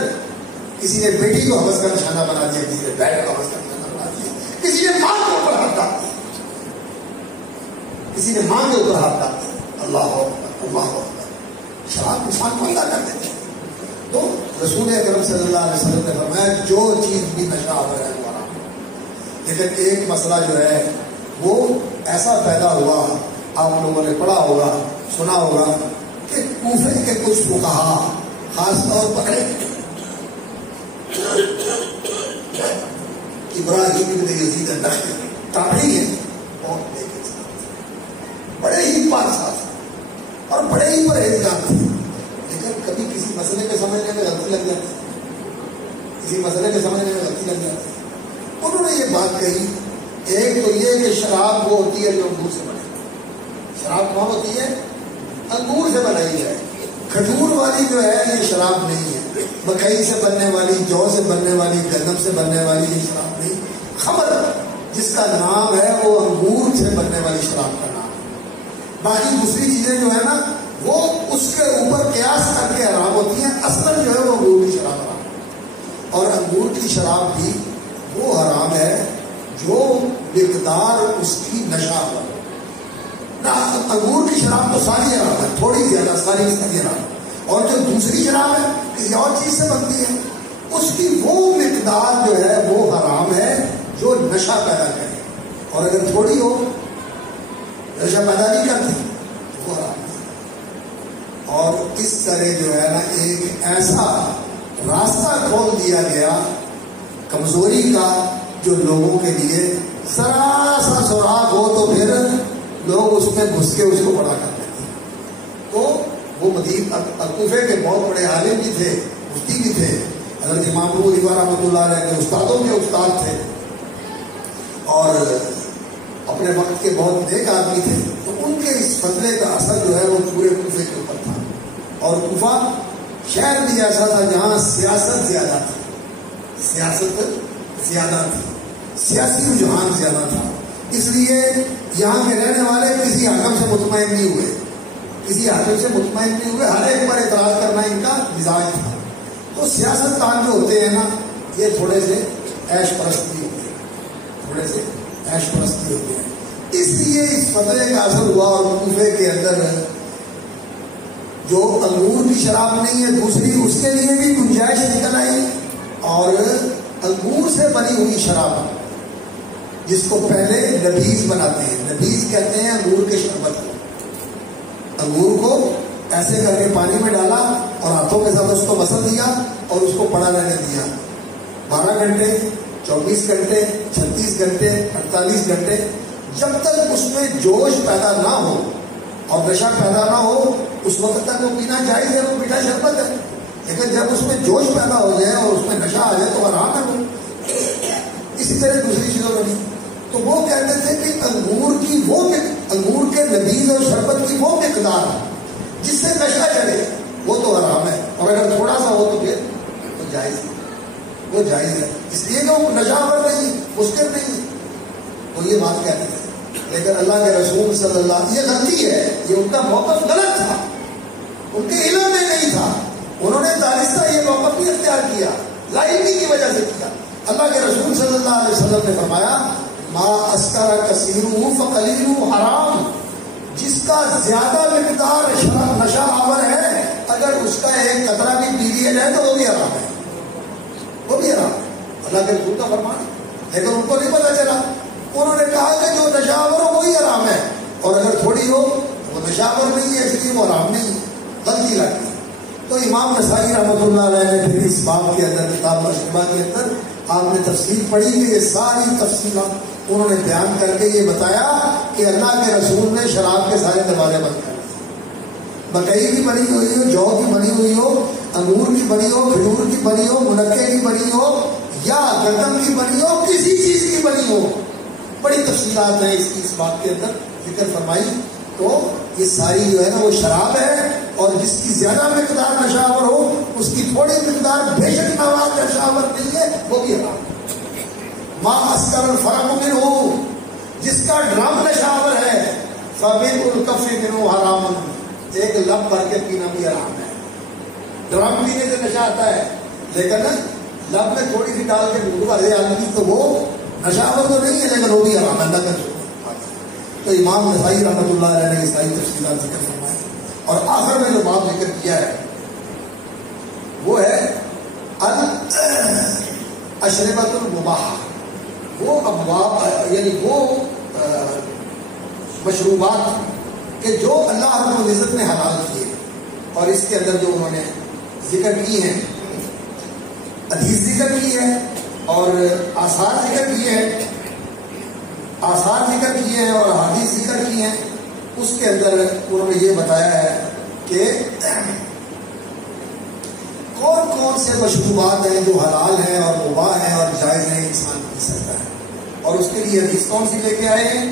کسی نے بیٹی کو حوث کا نشانہ بنا دیا, کسی نے بیٹے کو حوث کا نشانہ بنا دیا, کسی نے ماں کے اوپر ہاتھ ڈال دیا, کسی نے ماں کے اوپر ہاتھ ڈال دیا. اللہ اکبر, اللہ اکبر. شراب انسان کو اندر کر دیتے ہیں. تو رسول اکرم صلی اللہ علیہ وسلم نے فرمایا جو چیز بھی نشہ آور ہے وہ حرام. لیکن ایک مسئلہ جو ہے وہ ایسا پیدا ہوا, آپ لوگوں نے پڑھا ہوگا, سنا ہوگا کہ کوفے کے کچھ فقہا, خاص طور پر ابراہیم بن یزید النخعی تابعی ہیں, اور بڑے ہی پاک اور بڑے ہی پرہیزگار تھے, لیکن کبھی کسی مسئلے کے سمجھنے میں غلطی لگ جاتی, کسی مسئلے کے سمجھنے میں غلطی لگ جاتی. انہوں نے یہ بات کہی, ایک تو یہ کہ شراب وہ ہوتی ہے جو انگور سے بنے. شراب کون ہوتی ہے؟ انگور سے بنائی جائے. کھجور والی جو ہے یہ شراب نہیں ہے, مکئی سے بننے والی, جو سے بننے والی, گندم سے بننے والی یہ شراب نہیں. خمر جس کا نام ہے وہ انگور سے بننے والی شراب کا نام ہے. باقی دوسری چیزیں جو ہے نا وہ اس کے اوپر قیاس کر کے حرام ہوتی ہیں, اصل جو ہے وہ انگور کی شراب حرام ہے. اور انگور کی شراب بھی وہ حرام ہے جو مقدار اس کی نشہ ہو. انگور کی شراب تو ساری حرام ہے, تھوڑی زیادہ ساری حرام. اور جو دوسری شراب ہے کسی اور چیز سے بنتی ہے, اس کی وہ مقدار جو ہے وہ حرام ہے جو نشہ پیدا کرے. اور اگر تھوڑی ہو, نشہ پیدا نہیں کرتی, وہ حرام ہے. اور اس طرح جو ہے نا ایک ایسا راستہ کھول دیا گیا کمزوری کا جو لوگوں کے لیے ذرا سا سراغ ہو تو پھر لوگ اس میں گھس کے اس کو بڑا کر دیتے ہیں. تو وہ کوفے کے بہت بڑے عالم بھی تھے, مفتی بھی تھے, حضرت امام ابو حنیفہ رحمۃ اللہ علیہ کے استادوں کے استاد تھے, اور اپنے وقت کے بہت نیک آدمی تھے. تو ان کے اس فتوے کا اثر جو ہے وہ پورے کوفے کے اوپر تھا. اور کوفہ شہر بھی ایسا تھا جہاں سیاست زیادہ تھی, سیاست زیادہ تھی, سیاسی رجحان زیادہ تھا. اس لیے یہاں کے رہنے والے کسی حاکم سے مطمئن نہیں ہوئے, کسی حاکم سے مطمئن نہیں ہوئے, ہر ایک پر اعتراض کرنا ان کا مزاج تھا. تو سیاست دان جو ہوتے ہیں نا یہ تھوڑے سے عیش پرستی ہوتے ہیں, تھوڑے سے عیش پرستی ہوتے ہیں. اس لیے اس فتوے کا اثر ہوا اور کوفے کے اندر جو انگور کی شراب نہیں ہے دوسری, اس کے لیے بھی گنجائش نکل آئی. اور انگور سے بنی ہوئی شراب جس کو پہلے نبیز بناتے ہیں, نبیز کہتے ہیں انگور کے شربت کو. انگور کو ایسے کر کے پانی میں ڈالا اور ہاتھوں کے ساتھ اس کو مسل دیا اور اس کو پڑا رہنے دیا 12 گھنٹے, 24 گھنٹے, 36 گھنٹے, 48 گھنٹے, جب تک اس میں جوش پیدا نہ ہو اور نشہ پیدا نہ ہو اس وقت تک وہ پینا جائز ہے, وہ میٹھا شربت ہے. لیکن جب اس میں جوش پیدا ہو جائے اور اس میں نشہ آ جائے تو حرام ہے وہ. اسی طرح دوسری چیزوں میں بھی تو وہ کہتے تھے کہ انگور کی وہ انگور کے نبیز اور شربت کی وہ مقدار جس سے نشہ چڑھے وہ تو حرام ہے, اور اگر تھوڑا سا ہو تو پھر وہ جائز ہے, وہ جائز ہے. اس لیے کہ وہ نشہ آور نہیں, مسکر نہیں. تو یہ بات کہتے تھے. لیکن اللہ کے رسول صلی اللہ علیہ وسلم, یہ غلطی ہے, یہ ان کا موقف غلط تھا, ان کے علم میں نہیں تھا. انہوں نے دانستہ یہ موقف بھی اختیار کیا, لاعلمی کی وجہ سے کیا. اللہ کے رسول صلی اللہ علیہ وسلم نے فرمایا ما اسکر کثیرہ فقلیلہ حرام، جس کا زیادہ مقدار شراب نشہ آور ہے اگر اس کا ایک قطرہ بھی پی لیا جائے تو وہ بھی حرام ہے، وہ بھی حرام ہے، اللہ کے رسول کا فرمان ہے۔ لیکن ان کو نہیں پتا چلا، انہوں نے کہا کہ جو نشہ آور ہو وہی حرام ہے، اور اگر تھوڑی ہو وہ نشہ آور نہیں ہے اس لیے وہ حرام نہیں ہے، غلطی لگتی ہے۔ تو امام نسائی رحمۃ اللہ علیہ نے پھر اس باب کے اندر کتاب مشروبہ کے اندر آپ نے تفصیل پڑھی کہ یہ ساری تفصیلات انہوں نے بیان کر کے یہ بتایا کہ اللہ کے رسول نے شراب کے سارے دروازے بند کر دیے، مکئی کی بنی ہوئی ہو، جو کی بنی ہوئی ہو، انگور کی بنی ہو، کھجور کی بنی ہو، منقے کی بنی ہو، یا گندم کی بنی ہو، کسی چیز کی بنی ہو، بڑی تفصیلات ہیں اس بات کے اندر ذکر فرمائی۔ تو یہ ساری جو ہے نا وہ شراب ہے، اور جس کی زیادہ مقدار نشاور ہو اس کی تھوڑی مقدار بے شک مواد نشاور نہیں ہے وہ بھی حرام۔ ما اسکر الفرق منہ، جس کا ڈرم نشاور ہے، فمن الکف منہ حرام، ایک لب بھر کے پینا بھی حرام ہے۔ ڈرم پینے سے نشہ آتا ہے، لیکن لب میں تھوڑی سی ڈال کے منہ بھر دے آدمی تو وہ نشاور تو نہیں ہے لیکن وہ بھی حرام ہے، اللہ کا۔ تو امام نسائی رحمۃ اللہ علیہ نے ساری تفصیلات ذکر فرمائی، اور آخر میں جو باب ذکر کیا ہے وہ ہے اشربۃ المباحہ، وہ ابواب یعنی وہ مشروبات کہ جو اللہ رب العزت نے حلال کیے، اور اس کے اندر جو انہوں نے ذکر کی ہیں، حدیث ذکر کی ہے اور آثار ذکر کیے ہیں، آثار ذکر کیے ہیں اور حدیث ذکر کی ہیں، اس کے اندر انہوں نے یہ بتایا ہے کہ کون کون سے مشروبات ہیں جو حلال ہیں اور مباح ہیں اور جائز ہیں، انسان پی سکتا ہے، اور اس کے لیے حدیث کون سی لے کے آئے ہیں؟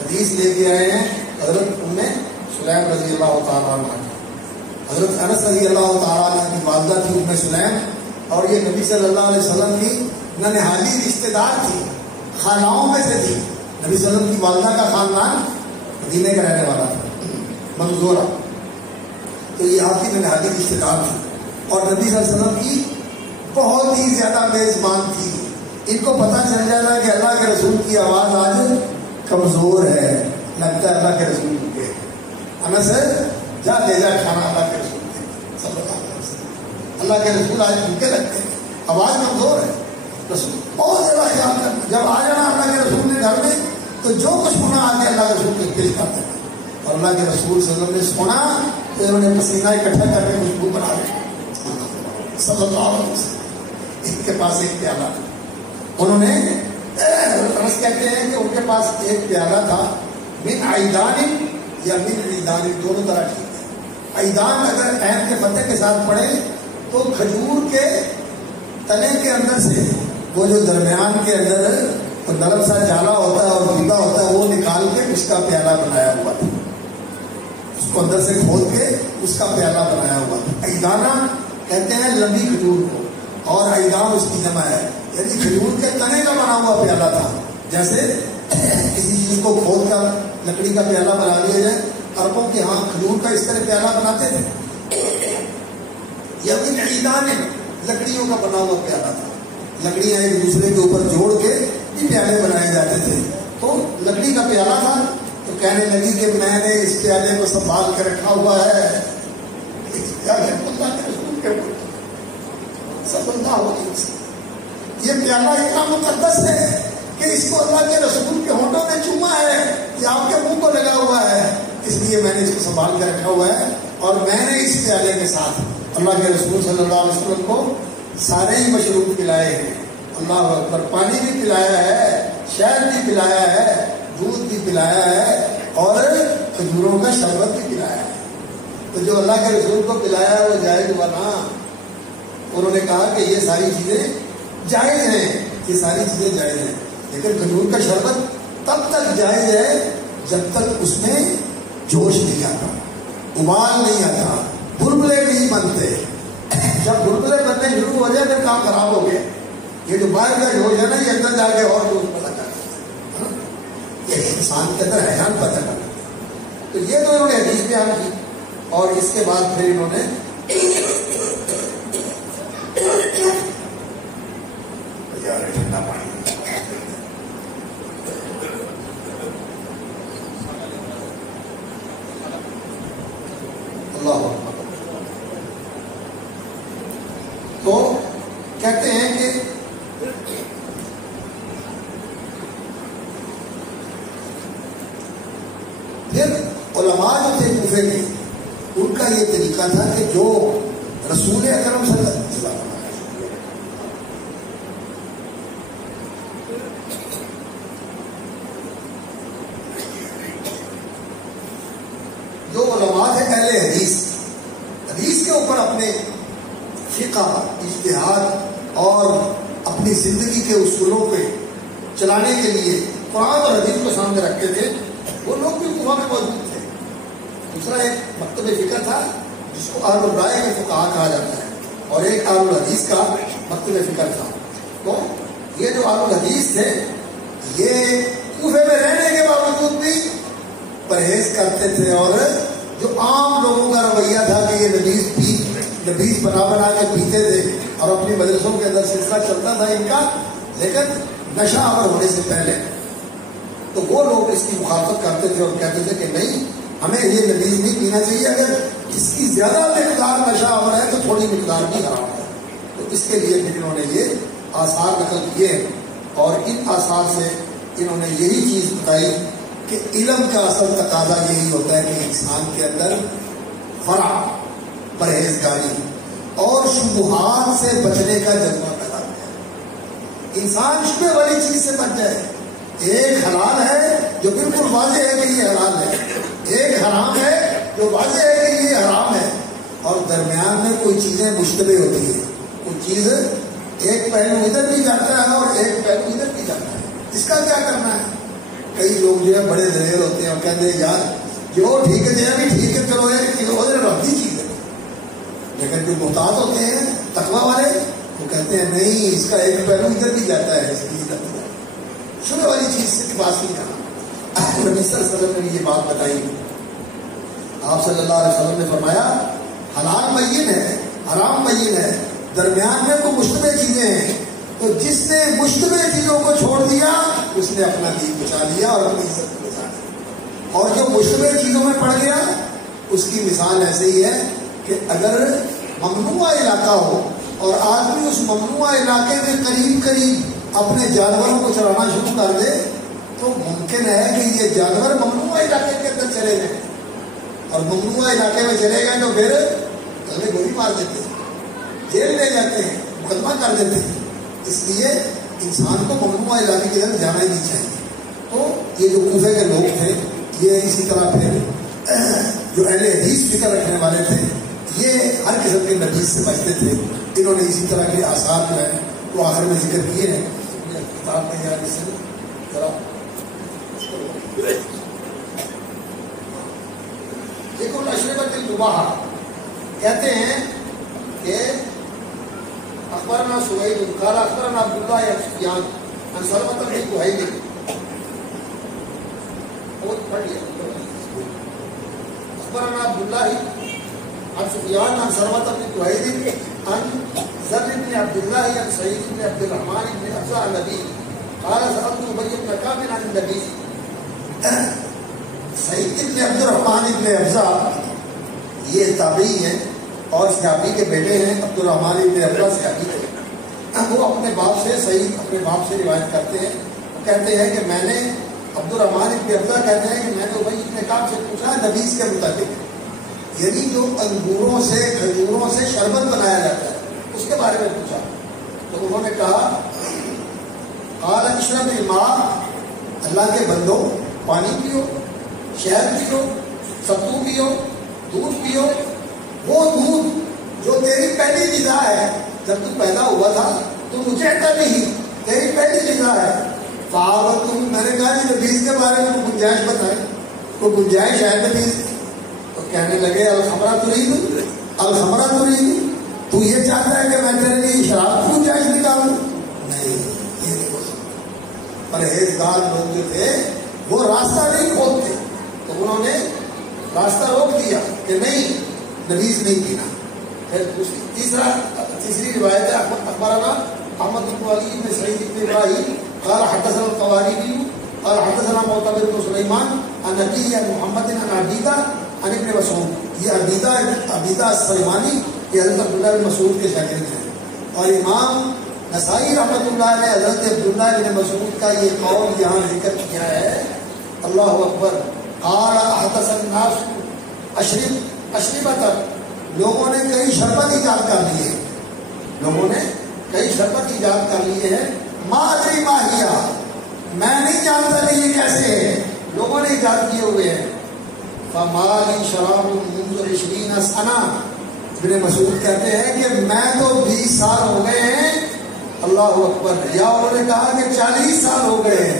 حدیث لے کے آئے ہیں حضرت ام سلیم رضی اللہ تعالیٰ عنہ، حضرت انس رضی اللہ تعالیٰ عنہ کی والدہ تھی ام سلیم، اور یہ نبی صلی اللہ علیہ وسلم کی ننہالی رشتے دار تھی، خالاؤں میں سے تھی۔ نبی صلی اللہ علیہ وسلم کی والدہ کا خاندان مدینے کا رہنے والا تھا، منظورہ، تو یہ آپ کی ننہالی رشتے دار تھی، اور نبی صلی اللہ علیہ وسلم کی بہت ہی زیادہ میزبان تھی۔ ان کو پتہ چل جاتا کہ اللہ کے رسول کی آواز آج کمزور ہے، لگتا ہے اللہ کے رسول کے انس جا لے جا کھانا اللہ کے رسول کے صلی اللہ علیہ وسلم، اللہ کے رسول آج بھوکے لگتے ہیں، آواز کمزور ہے، رسول بہت زیادہ خیال کرنا، جب آ جانا اللہ کے رسول نے گھر میں تو جو کچھ ہونا آ کے اللہ کے رسول کے پیش کرتے ہیں، اور اللہ کے رسول صلی اللہ علیہ وسلم نے سنا تو انہوں نے پسینہ اکٹھا کر کے خوشبو بنا لی صلی اللہ علیہ وسلم۔ ان کے پاس ایک پیالہ تھا، انہوں نے کہتے ہیں کہ ان کے پاس ایک پیالہ تھا، من عیدان یا من عیدان، دونوں طرح ٹھیک ہے۔ عیدان اگر عین کے فتح کے ساتھ پڑھے تو کھجور کے تنے کے اندر سے وہ جو درمیان کے اندر وہ نرم سا جالا ہوتا ہے اور پیلا ہوتا ہے وہ نکال کے اس کا پیالہ بنایا ہوا تھا، اس کو اندر سے کھول کے اس کا پیالہ بنایا ہوا تھا۔ عیدانہ کہتے ہیں لمبی کھجور کو، اور عیدان اس کی جمع ہے، یعنی کھجور کے تنے کا بنا ہوا پیالہ تھا، جیسے کسی چیز کو کھول کر لکڑی کا پیالہ بنا لیا جائے، عربوں کے ہاں کھجور کا اس طرح پیالہ بناتے تھے، یا پھر عیدان لکڑیوں کا بنا ہوا پیالہ تھا، لکڑیاں ایک دوسرے کے اوپر جوڑ کے یہ پیالے بنائے جاتے تھے، تو لکڑی کا پیالہ تھا، تو کہنے لگی کہ میں نے اس پیالے کو سنبھال کے رکھا ہوا ہے، یہ پیالہ اتنا مقدس ہے کہ اس کو اللہ کے رسول کے ہونٹوں نے چوما ہے، یہ آپ کے منہ کو لگا ہوا ہے، اس لیے میں نے اس کو سنبھال کے رکھا ہوا ہے، اور میں نے اس پیالے کے ساتھ اللہ کے رسول صلی اللہ علیہ وسلم کو سارے ہی مشروب پلائے ہیں، اللہ اکبر، پانی بھی پلایا ہے، شہد بھی پلایا ہے، دودھ بھی پلایا ہے، اور کھجوروں کا شربت بھی پلایا ہے۔ تو جو اللہ کے رسول کو پلایا ہے وہ جائز ہوا نا۔ انہوں نے کہا کہ یہ ساری چیزیں جائز ہیں، یہ ساری چیزیں جائز ہیں، لیکن کھجور کا شربت تب تک جائز ہے جب تک اس میں جوش نہیں آتا، ابال نہیں آتا، بلبلے نہیں بنتے۔ جب بلبلے بننے شروع ہو جائے پھر کام خراب ہو گیا۔ یہ جو باہر کا جوش ہے نا یہ اندر جا کے اور جوش بنا جاتا ہے، یہ انسان کے اندر حیران پیدا کرتا ہے۔ تو یہ تو انہوں نے حدیث بیان کی، اور اس کے بعد پھر انہوں نے ٹھنڈا پانی تو کہتے ہیں کہ پھر علماء جو تھے کوفے کے، ان کا یہ طریقہ تھا کہ جو رسول اکرم صلی اللہ علیہ وسلم جو علماء تھے اہل حدیث کے اوپر اپنے فقہ، اجتہاد اور اپنی زندگی کے اصولوں پہ چلانے کے لیے قرآن اور حدیث کو سامنے رکھتے تھے، وہ لوگ بھی کوفہ میں موجود تھے۔ دوسرا ایک مکتب فقہ تھا جس کو اہل الرائے کے فقہاء کہا جاتا ہے، اور ایک اہل الحدیث کا مکتب فقہ تھا۔ تو یہ جو اہل الحدیث تھے یہ کوفے میں رہنے کے باوجود بھی پرہیز کرتے تھے، اور جو عام لوگوں کا رویہ تھا کہ یہ نبیذ بنا کے پیتے تھے اور اپنی مدرسوں کے اندر سلسلہ چلتا تھا ان کا، لیکن نشہ آور ہونے سے پہلے، تو وہ لوگ اس کی مخالفت کرتے تھے اور کہتے تھے کہ نہیں، ہمیں یہ نبیذ نہیں پینا چاہیے، اگر اس کی زیادہ مقدار نشہ آور ہے تو تھوڑی مقدار بھی حرام ہے۔ تو اس کے لیے پھر انہوں نے یہ آثار نقل کیے، اور ان آثار سے انہوں نے یہی چیز بتائی کہ علم کا اصل تقاضا یہی ہوتا ہے کہ انسان کے اندر ورع، پرہیزگاری اور شبہات سے بچنے کا جذبہ پیدا ہو جائے، انسان شبہ والی چیز سے بچ جائے۔ ایک حلال ہے جو بالکل واضح ہے کہ یہ حلال ہے، ایک حرام ہے جو واضح ہے کہ یہ حرام ہے، اور درمیان میں کوئی چیزیں مشتبہ ہوتی ہیں، کوئی چیز ایک پہلو ادھر بھی جاتا ہے اور ایک پہلو ادھر بھی جاتا ہے، اس کا کیا کرنا ہے؟ کئی لوگ جو ہے بڑے دلیر ہوتے ہیں اور کہتے ہیں یار جو ٹھیک ہے جی بھی ٹھیک ہے، چلو ربطی چیز ہے، لیکن جو محتاط ہوتے ہیں تقویٰ والے وہ کہتے ہیں نہیں، اس کا ایک پہلو ادھر بھی جاتا ہے، اس کی ادھر بھی جاتا ہے، شبہ والی چیز سے پاس نہیں جانا۔ نبی صلی اللہ علیہ وسلم نے یہ بات بتائی، آپ صلی اللہ علیہ وسلم نے فرمایا حلال بین ہے، حرام بین ہے، درمیان میں کوئی مشتبہ چیزیں ہیں، تو جس نے مشتبہ چیزوں کو چھوڑ دیا اس نے اپنا دین بچا لیا اور اپنی عزت کو بچا لیا، اور جو مشتبہ چیزوں میں پڑ گیا اس کی مثال ایسے ہی ہے کہ اگر ممنوع علاقہ ہو اور آدمی اس ممنوع علاقے کے قریب اپنے جانوروں کو چرانا شروع کر دے، تو ممکن ہے کہ یہ جانور ممنوع علاقے کے اندر چلے گئے، اور ممنوع علاقے میں چلے گئے تو پھر ہمیں گولی مار دیتے ہیں، جیل لے جاتے ہیں، مقدمہ کر دیتے ہیں۔ اس لیے انسان کو ممنوع علاقے کے اندر جانا ہی نہیں چاہیے۔ تو یہ جو کوفے کے لوگ تھے یہ اسی طرح پھر جو اہل حدیث فکر رکھنے والے تھے یہ ہر قسم کے نبیذ سے بچتے تھے۔ انہوں نے اسی طرح کے آثار جو ہے وہ آخر میں ذکر کیے ہیں، کتاب میں ذرا دیکھو اشربۃ المباح کہتے ہیں کہ اخبرنا سہیل قال اخبرنا عبد الله بن سفيان عن سلمة بن كهيل اخبرنا عبد الله عن سفيان عن سلمة بن كهيل عن زر بن عبد الله عن سعيد بن عبد الرحمن بن افزع النبي قال سألت ابي بن كعب عن النبي۔ سعید بن عبد الرحمن بن افزع یہ تابعی ہیں اور صحابی کے بیٹے ہیں، عبد الرحمن بن افزع صحابی تھے۔ وہ اپنے باپ سے سعید اپنے باپ سے روایت کرتے ہیں، وہ کہتے ہیں کہ میں نے عبد الرحمن بن افزع کہتے ہیں کہ میں نے ابی بن کعب سے پوچھا نبیذ کے متعلق، یعنی جو انگوروں سے کھجوروں سے شربت بنایا جاتا ہے اس کے بارے میں پوچھا، تو انہوں نے کہا قال اشرب الماء، اللہ کے بندو پانی پیو، شہد پیو، ستو پیو، دودھ پیو، وہ دودھ جو تیری پہلی غذا ہے، جب تو پیدا ہوا تھا تو مجھے نہیں، تیری پہلی غذا ہے۔ تم میں نے کہا کہ نبیذ کے بارے میں کوئی گنجائش بتائے، کوئی گنجائش ہے نبیذ؟ تو کہنے لگے الخمرہ ترید، الخمرہ ترید، تو یہ چاہتا ہے کہ میں تیرے لیے شراب کی گنجائش نکالوں؟ نہیں، یہ نہیں ہو سکتا۔ پرہیزگار لوگ جو تھے وہ راستہ نہیں کھولتے، تو انہوں نے راستہ روک دیا کہ نہیں، نبیذ نہیں پینا۔ پھر تیسری روایت ہے اخبرنا احمد بن علی بن سعید بن ابراہیم قال حدثنا القواريري قال حدثنا معتمر بن سليمان عن ابي عن محمد عن عبيدة عن ابن مسعود۔ یہ عبیدہ السلیمانی یہ حضرت عبداللہ بن مسعود کے شاگرد ہیں۔ اور امام نسائی رحمۃ اللہ نے حضرت عبداللہ بن مسعود کا یہ قول یہاں ذکر کیا ہے، اللہ اکبر، قال احدث الناس اشربۃ، لوگوں نے کئی شربت ایجاد کر لیے، لوگوں نے کئی شربت ایجاد کر لیے ہیں، ما ادری ما ہی، میں نہیں جانتا کہ یہ کیسے ہے، لوگوں نے ایجاد کیے ہوئے ہیں۔ فمالی شراب منذ 20 سنہ، ابن مسعود کہتے ہیں کہ میں تو 20 سال ہو گئے ہیں، اللہ اکبر، یا انہوں نے کہا کہ 40 سال ہو گئے ہیں،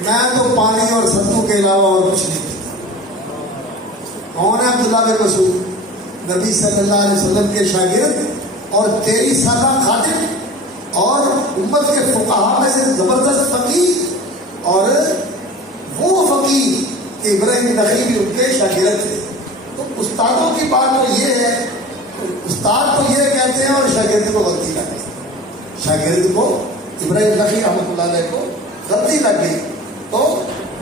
میں تو پانی اور ستو کے علاوہ اور کچھ نہیں پیتا۔ کون ہے عبداللہ بن مسعود؟ نبی صلی اللہ علیہ وسلم کے شاگرد اور 23 سالہ خادم اور امت کے فقہاء میں سے زبردست فقیہ، اور وہ فقیہ کہ ابراہیم نخعی بھی ان کے شاگرد تھے۔ تو استادوں کی بات تو یہ ہے، استاد تو یہ کہتے ہیں اور شاگرد کو غلطی کرتے ہیں، شاگرد کو ابراہیم نخعی رحمۃ اللہ علیہ کو غلطی لگ گئی، تو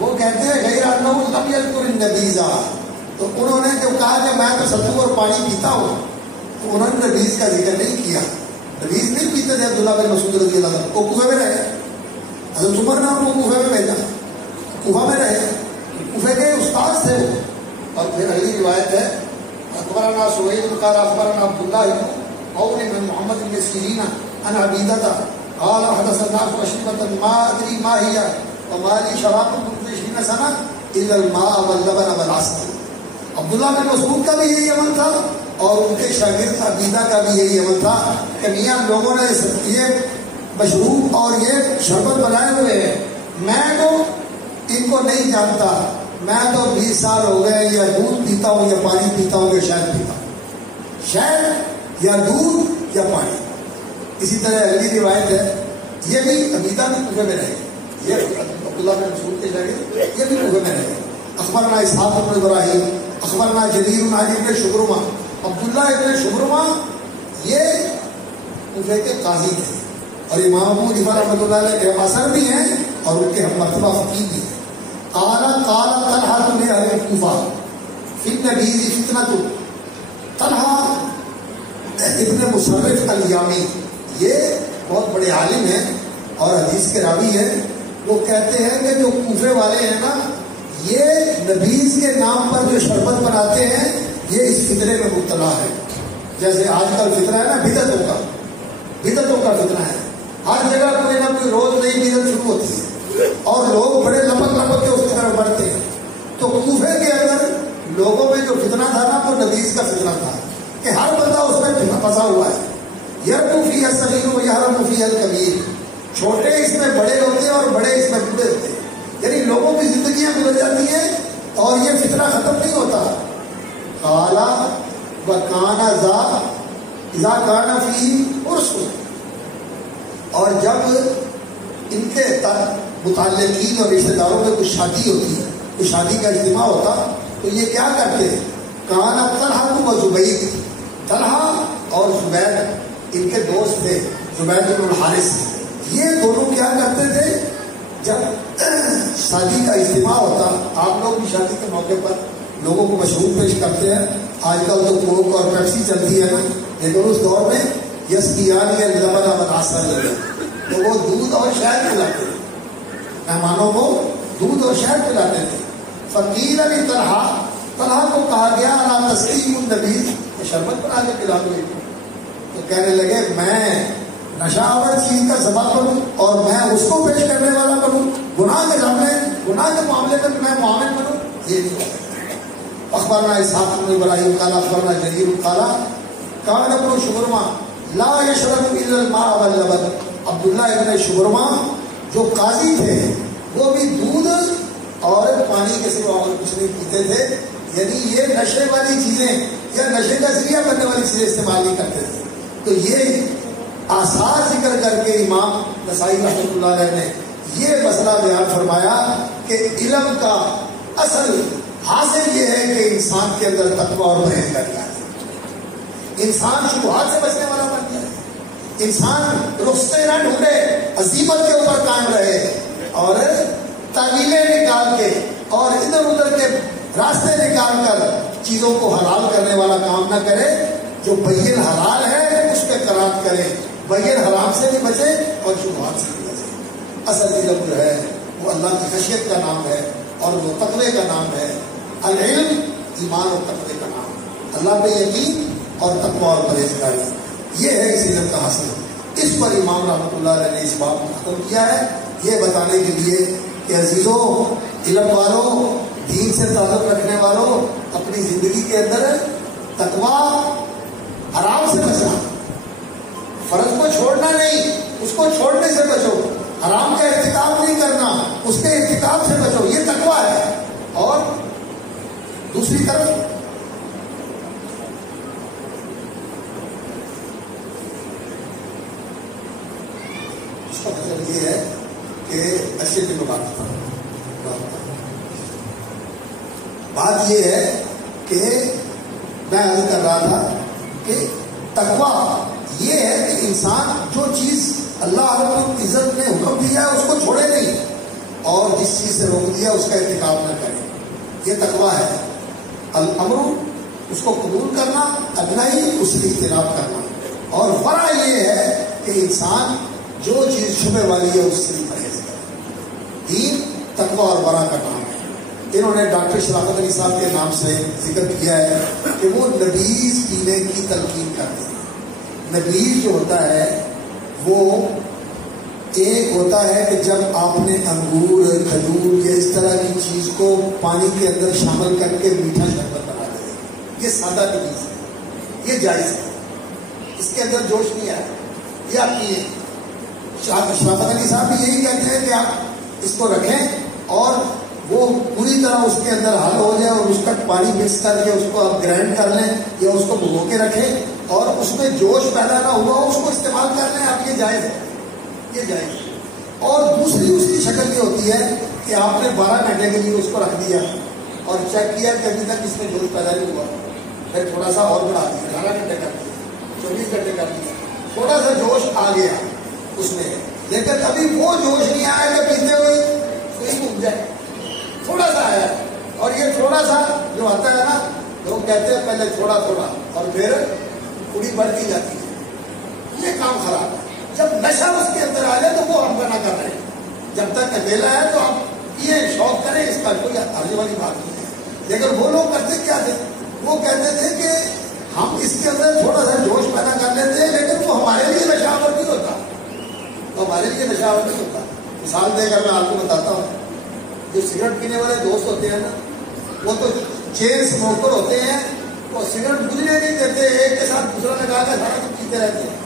وہ کہتے ہیں غیر انہ لم یذکر النبیذ، تو انہوں نے جو کہا کہ میں تو ستو اور پانی پیتا ہوں، تو انہوں نے نبیذ کا ذکر نہیں کیا، نبیذ نہیں پیتے تھے عبداللہ بن مسعود رضی اللہ عنہ، وہ کوفے میں رہے، حضرت عمر نے ان کو کوفے میں بھیجا، کوفہ میں رہے، کوفے کے استاد تھے وہ۔ اور پھر اگلی روایت ہے، اخبرنا سہیل قال اخبرنا عبداللہ بن عون بن محمد بن سیرین عن عبیدہ قال حدث الناس اشربۃ ما ادری ما هي وما لي شراب منذ 20 سنہ الا الماء واللبن والعسل۔ عبداللہ بن مسعود کا بھی یہی عمل تھا اور ان کے شاگرد عبیدہ کا بھی یہی عمل تھا کہ میاں لوگوں نے یہ مشروب اور یہ شربت بنائے ہوئے ہیں، میں تو ان کو نہیں جانتا، میں تو 20 سال ہو گئے یا دودھ پیتا ہوں یا پانی پیتا ہوں یا شہد پیتا ہوں، شہد یا دودھ یا پانی۔ اسی طرح اگلی روایت ہے، یہ بھی عبیدہ بھی کوفے میں رہے، یہ عبداللہ بن مسعود کے شاگرد یہ بھی کوفے میں رہے۔ اخبرنا اسحاق بن ابراہیم اخبرنا جریر عن ابن شبرمہ، عبداللہ ابن شبرمہ یہ کوفے کے قاضی تھے اور امام ابو حنیفہ رحمۃ اللہ علیہ کے اثر بھی ہیں اور ان کے ہم مرتبہ فقیہ بھی ہیں۔ قال طلحہ من اہل الکوفہ فی النبیذ فتنۃ، طلحہ ابن مصرف الیامی یہ بہت بڑے عالم ہیں اور حدیث کے راوی ہیں، وہ کہتے ہیں کہ جو کوفے والے ہیں نا، یہ نبیذ کے نام پر جو شربت بناتے ہیں یہ اس فطرے میں مبتلا ہے، جیسے آج کل فطرہ ہے نا بدعتوں کا فطرہ ہے، ہر جگہ کوئی نہ کوئی روز نئی بدعت شروع ہوتی ہے اور لوگ بڑے لپک کے اس کی طرف بڑھتے ہیں۔ تو کوفے کے اندر لوگوں میں جو فتنہ تھا نا وہ نبیذ کا فتنہ تھا کہ ہر بندہ اس میں پھنسا ہوا ہے، یربو فیہ الصغیر ویحرم فیہ الکبیر، چھوٹے اس میں بڑے ہوتے ہیں اور بڑے اس میں بوڑھے ہوتے ہیں، یعنی لوگوں کی زندگیاں گزر جاتی ہیں اور یہ فتنہ ختم نہیں ہوتا۔ قال وکان اذا کان فیہ عرس، اور جب ان کے متعلقین اور رشتے داروں میں کچھ شادی ہوتی ہے، کوئی شادی کا اجتماع ہوتا، تو یہ کیا کرتے ہیں، کان طلحہ و زبیر، طلحہ اور زبیر ان کے دوست تھے، زبیر بن الحارث، یہ دونوں کیا کرتے تھے، جب شادی کا اجتماع ہوتا، آپ لوگ بھی شادی کے موقع پر لوگوں کو مشروب پیش کرتے ہیں، آج کل تو کوک اور پیپسی چلتی ہے نا، لیکن اس دور میں یسقیان یا لبن والعسل، تو وہ دودھ اور شہد پلاتے تھے، مہمانوں کو دودھ اور شہد پلاتے تھے۔ فقیل علی طلحہ کو کہا گیا الا تسقیم النبیذ، شربت بنا کے پلا دو، تو کہنے لگے میں نشہ آور چیز کا سبب بنوں اور میں اس کو پیش کرنے والا بنوں، گناہ کے معاملے میں میں معامل بنوں، یہ نہیں ہو سکتا۔ اخبرنا اسحاق بن ابراہیم قال اخبرنا جریر قال کان ابن شبرمہ لا یشرب الا الماء واللبن، عبداللہ ابن شبرمہ جو قاضی تھے وہ بھی دودھ اور پانی کے سوا اور کچھ نہیں پیتے تھے، یعنی یہ نشے والی چیزیں یا نشے کا ذریعہ بننے والی چیزیں استعمال نہیں کرتے تھے۔ تو یہ آثار ذکر کر کے امام نسائی رحمۃ اللہ علیہ نے یہ مسئلہ بیان فرمایا کہ علم کا اصل حاصل یہ ہے کہ انسان کے اندر تقویٰ اور پرہیزگاری آ جائے، انسان شبہات سے بچنے والا بن جائے، انسان رخصتیں نہ ڈھونڈے، عزیمت کے اوپر قائم رہے اور تعویلیں نکال کے اور ادھر ادھر کے راستے نکال کر چیزوں کو حلال کرنے والا کام نہ کرے، جو بین حلال ہے اس پہ قرار کرے، بین حرام سے بھی بچے اور شبہات سے بھی بچے. اصل علم جو ہے وہ اللہ کی خشیت کا نام ہے اور وہ تقوی کا نام ہے. العلم ایمان اور تقوی کا نام ہے. اللہ پہ یقین اور تقوی اور پرہیزگاری یہ ہے اس علم کا حاصل. اس پر امام رحمۃ اللہ علیہ نے اس باب کو ختم کیا ہے یہ بتانے کے لیے کہ عزیزوں، علم والوں، دین سے تعلق رکھنے والوں، اپنی زندگی کے اندر تقوی، حرام سے بچنا، فرض کو چھوڑنا نہیں، اس کو چھوڑنے سے بچو، حرام کا ارتکاب نہیں کرنا، اس کے ارتکاب سے بچو، یہ تقوی ہے. اور دوسری طرف اس کا مطلب یہ ہے کہ اچھے دن بات یہ ہے کہ میں عرض کر رہا تھا کہ تقوی یہ ہے کہ انسان جو چیز اللہ رب العزت نے حکم دیا ہے اس کو چھوڑے نہیں اور جس چیز سے روک دیا اس کا ارتکاب نہ کرے. یہ تقوی ہے. الامر اس کو قبول کرنا، النہی اس کی اجتناب کرنا. اور ورع یہ ہے کہ انسان جو چیز شبہ والی ہے اس سے بھی پرہیز کرے. دین تقوی اور ورع کا نام ہے. انہوں نے ڈاکٹر شرافت علی صاحب کے نام سے ذکر کیا ہے کہ وہ نبیذ پینے کی تلقین کرتے ہیں. نبیذ جو ہوتا ہے وہ ایک ہوتا ہے کہ جب آپ نے انگور، کھجور یا اس طرح کی چیز کو پانی کے اندر شامل کر کے میٹھا شربت بنا دے. یہ سادہ نبیذ ہے، یہ جائز ہے، اس کے اندر جوش نہیں آیا. یہ آپ کی شرافت علی صاحب بھی یہی کہتے ہیں کہ آپ اس کو رکھیں اور وہ پوری طرح اس کے اندر حل ہو جائے اور اس کا پانی مکس کر کے اس کو آپ گرائنڈ کر لیں یا اس کو بھگو کے رکھیں اور اس میں جوش پیدا نہ ہوا اس کو استعمال کر لیں. آپ یہ جائز ہے، یہ جائز ہے. اور دوسری اس کی شکل یہ ہوتی ہے کہ آپ نے 12 گھنٹے کے لیے اس کو رکھ دیا اور چیک کیا کہ ابھی تک اس میں جوش پیدا نہیں ہوا، پھر تھوڑا سا اور بڑھا دیا، 18 گھنٹے کر دیا، 24 گھنٹے کر دیا، تھوڑا سا جوش آ گیا اس میں، لیکن ابھی وہ جوش نہیں آیا کہ پیتے ہوئے کوئی گھوم جائے. تھوڑا سا آیا اور یہ تھوڑا سا جو آتا ہے نا، لوگ کہتے ہیں پہلے تھوڑا تھوڑا اور پھر پوری بڑھتی جاتی ہے. یہ کام خراب ہے. جب نشہ اس کے اندر آ جائے تو وہ ہم منع کر رہے ہیں. جب تک اکیلا ہے تو آپ یہ شوق کریں، اس کا کوئی حرج والی بات نہیں ہے. لیکن وہ لوگ کرتے کیا تھے، وہ کہتے تھے کہ ہم اس کے اندر تھوڑا سا جوش پیدا کر لیتے ہیں لیکن وہ ہمارے لیے نشاور نہیں ہوتا، وہ ہمارے لیے نشاور نہیں ہوتا. مثال دے کر میں آپ کو بتاتا ہوں، جو سگریٹ پینے والے دوست ہوتے ہیں نا، وہ تو چین اسموکر ہوتے ہیں، وہ سگریٹ گزرنے نہیں دیتے، ایک کے ساتھ دوسرا لگا کر سارا تو پیتے رہتے ہیں.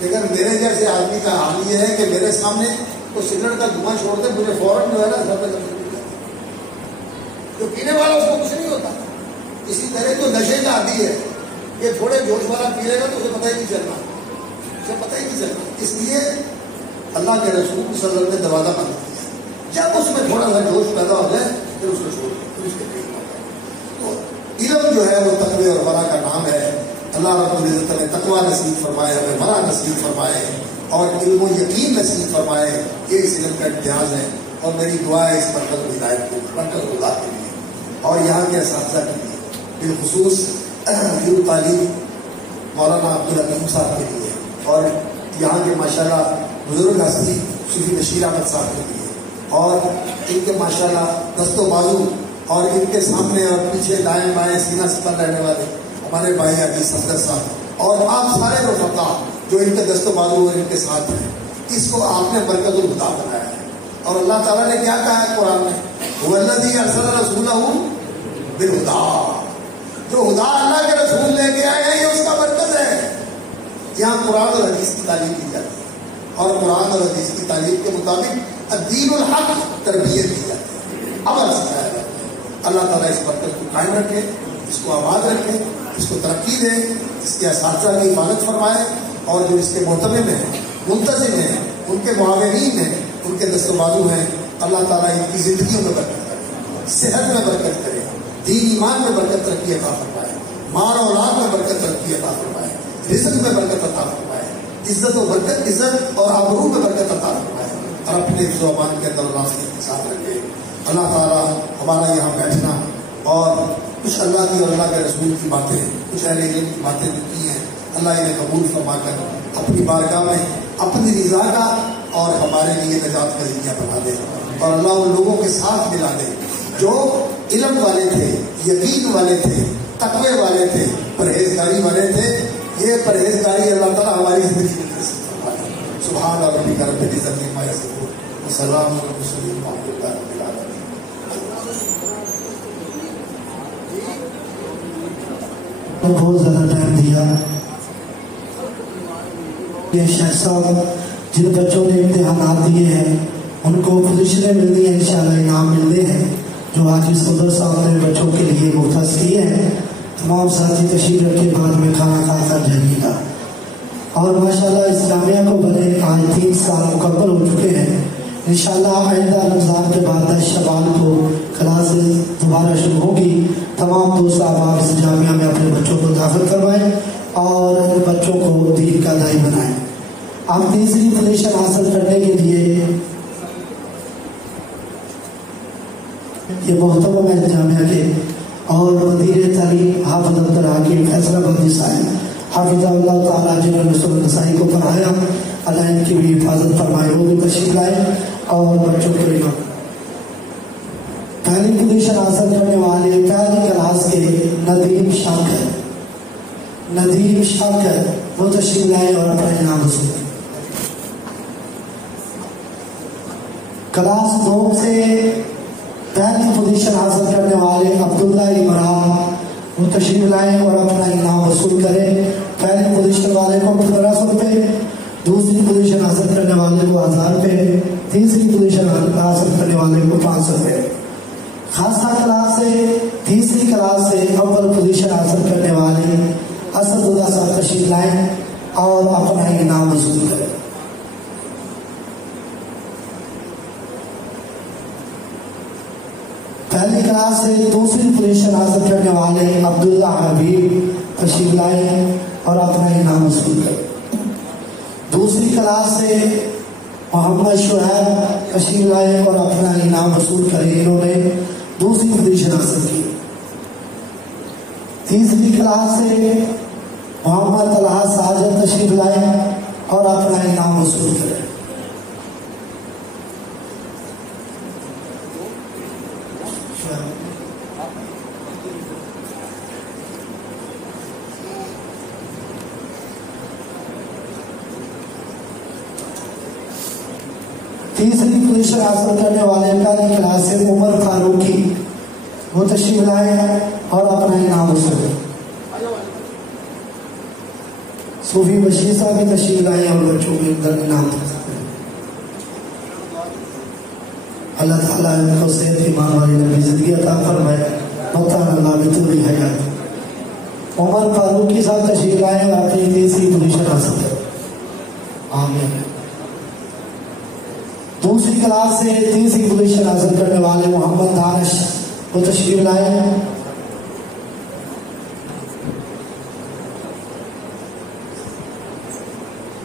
لیکن میرے جیسے آدمی کا حال یہ ہے کہ میرے سامنے وہ سگریٹ کا دھواں چھوڑتے مجھے فوراً جو ہے نا سر پہ جو پینے والا اس کو کچھ نہیں ہوتا. اسی طرح جو نشے کا عادی ہے یہ تھوڑے جوش والا پی لے گا تو اسے پتہ ہی نہیں چلنا، اسے پتہ ہی نہیں چلنا. اس لیے اللہ کے رسول صلی اللہ علیہ وسلم نے دروازہ بند کیا. جب اس میں تھوڑا سا جوش پیدا ہو جائے پھر اس کو چھوڑ پھر اس کے قریب ہو جائے. تو علم جو ہے وہ تقوی اور ورع کا نام ہے. اللہ رب العزت نے تقوی نصیب فرمائے، ہمیں ورع نصیب فرمائے اور علم و یقین نصیب فرمائے. یہ اس علم کا امتیاز ہے اور میری دعا ہے اس برکت و ہدایت کو، برکت خدا کے لیے اور یہاں کے اساتذہ کے لیے، بالخصوص تعلیم مولانا عبدالحکیم صاحب کے لیے اور یہاں کے ماشاءاللہ بزرگ ہستی صوفی بشیر احمد صاحب کے لیے اور ان کے ماشاءاللہ دست و بازو اور ان کے سامنے اور پیچھے دائیں بائیں سینہ سپر رہنے والے ہمارے بھائی عزیز صفدر صاحب اور آپ سارے رفقا جو ان کے دست و بازو اور ان کے ساتھ ہیں. اس کو آپ نے برکت الہدا بنایا ہے. اور اللہ تعالیٰ نے کیا کہا ہے قرآن میں، هو الذی ارسل رسولہ بالہدیٰ، جو خدا اللہ کے رسول لے کے آئے ہیں یہ اس کا برکت ہے. یہاں قرآن اور حدیث کی تعلیم دی جاتی ہے اور قرآن اور حدیث کی تعلیم کے مطابق الدین الحق تربیت دی جاتی ہے، عمل سکھایا جاتا ہے. اللہ تعالیٰ اس برکت کو قائم رکھے، اس کو آباد رکھے، اس کو ترقی دے، اس کے اساتذہ کی حفاظت فرمائے اور جو اس کے محتمم ہیں، منتظم ہیں، ان کے معاونین ہیں، ان کے دست و بازو ہیں، اللہ تعالیٰ ان کی زندگیوں میں برکت کرے، صحت میں برکت کرے، دین ایمان میں برکت ترقی عطا فرمائے، مال اولاد میں برکت ترقی عطا فرمائے، رزق میں برکت عطا فرمائے، عزت و برکت، عزت اور آبرو میں برکت عطا فرمائے اور اپنے حفظ و امان کے اندر راستے کے ساتھ رکھے. اللہ تعالیٰ ہمارا یہاں بیٹھنا اور کچھ اللہ کی اور اللہ کے رسول کی باتیں، کچھ اہل علم کی باتیں جو کی ہیں، اللہ انہیں قبول فرما کر اپنی بارگاہ میں اپنی رضا کا اور ہمارے لیے نجات کا ذریعہ بنا دے، اور اللہ ان لوگوں کے ساتھ ملا دے جو علم والے تھے، یقین والے تھے، تقوی والے تھے، پرہیزگاری والے تھے۔ یہ پرہیزگاری اللہ تعالیٰ ہماری زندگی میں نصیب فرمائے۔ سبحان ربک رب العزت عما یصفون وسلام علی المرسلین والحمد للہ رب العالمین۔ بہت زیادہ ٹائم دیا۔ یہ شیخ صاحب جن بچوں نے امتحانات دیے ہیں ان کو پوزیشنیں ملنی ہیں، انشاءاللہ انعام ملنے ہیں جو آج اس صدر صاحب نے بچوں کے لیے مختص کیے ہیں۔ تمام ساتھی تشریف رکھے، بعد میں کھانا کھا کر جائیے گا۔ اور ماشاءاللہ اس جامعہ کو بنے آج 3 سال مکمل ہو چکے ہیں۔ انشاءاللہ آئندہ رمضان کے بعد 10 شوال کو کلاسز دوبارہ شروع ہوگی۔ تمام دوست احباب اس جامعہ میں اپنے بچوں کو داخل کروائیں اور ان بچوں کو دین کا داعی بنائیں۔ آپ تیسری پوزیشن حاصل کرنے کے لیے یہ محترم ہے جامعہ کے اور مدیر تعلیم حافظ عبدالحکیم فیصلہ بندی صاحب حافظ اللہ تعالیٰ جنہوں نے سورۃ النساء کو پڑھایا، اللہ ان کی بھی حفاظت فرمائے، وہ بھی تشریف لائے اور بچوں کو امام۔ پہلی پوزیشن حاصل کرنے والے پہلی کلاس کے ندیم شاکر وہ تشریف لائے اور اپنا انعام حاصل کریں۔ کلاس 2 سے پہلی پوزیشن حاصل کرنے والے عبداللہ عمران وہ تشریف لائیں اور اپنا انعام وصول کریں۔ پہلی پوزیشن والے کو 1500 روپے، دوسری پوزیشن حاصل کرنے والے کو 1000 روپے، تیسری پوزیشن حاصل کرنے والے کو 500 روپے۔ خاصہ کلاس سے تیسری کلاس سے اول پوزیشن حاصل کرنے والے اسد اللہ صاحب تشریف لائیں اور اپنا انعام وصول کریں۔ پہلی کلاس سے دوسری پوزیشن حاصل کرنے والے عبداللہ حبیب تشریف لائیں اور اپنا انعام وصول کریں۔ دوسری کلاس سے محمد شعیب تشریف لائیں اور اپنا انعام وصول کریں، انہوں نے دوسری پوزیشن حاصل کی۔ تیسری کلاس سے محمد طلحہ ساجد تشریف لائیں اور اپنا انعام وصول کریں۔ تیسری پوزیشن حاصل کرنے والے پہلی کلاس سے عمر فاروقی وہ تشریف لائے اور اپنا انعام وصول کریں۔ صوفی بشیر صاحب بھی تشریف لائے اور بچوں کے اندر انعام حاصل کریں۔ اللہ تعالیٰ ان کو صحت ایمان والی نبی زندگی عطا فرمائے، مطلع اللہ بطول حیات۔ عمر فاروقی صاحب تشریف لائے اور اپنی تیسری پوزیشن حاصل کریں۔ آمین۔ دوسری کلاس سے تیسری پوزیشن حاصل کرنے والے محمد دانش وہ تشریف لائے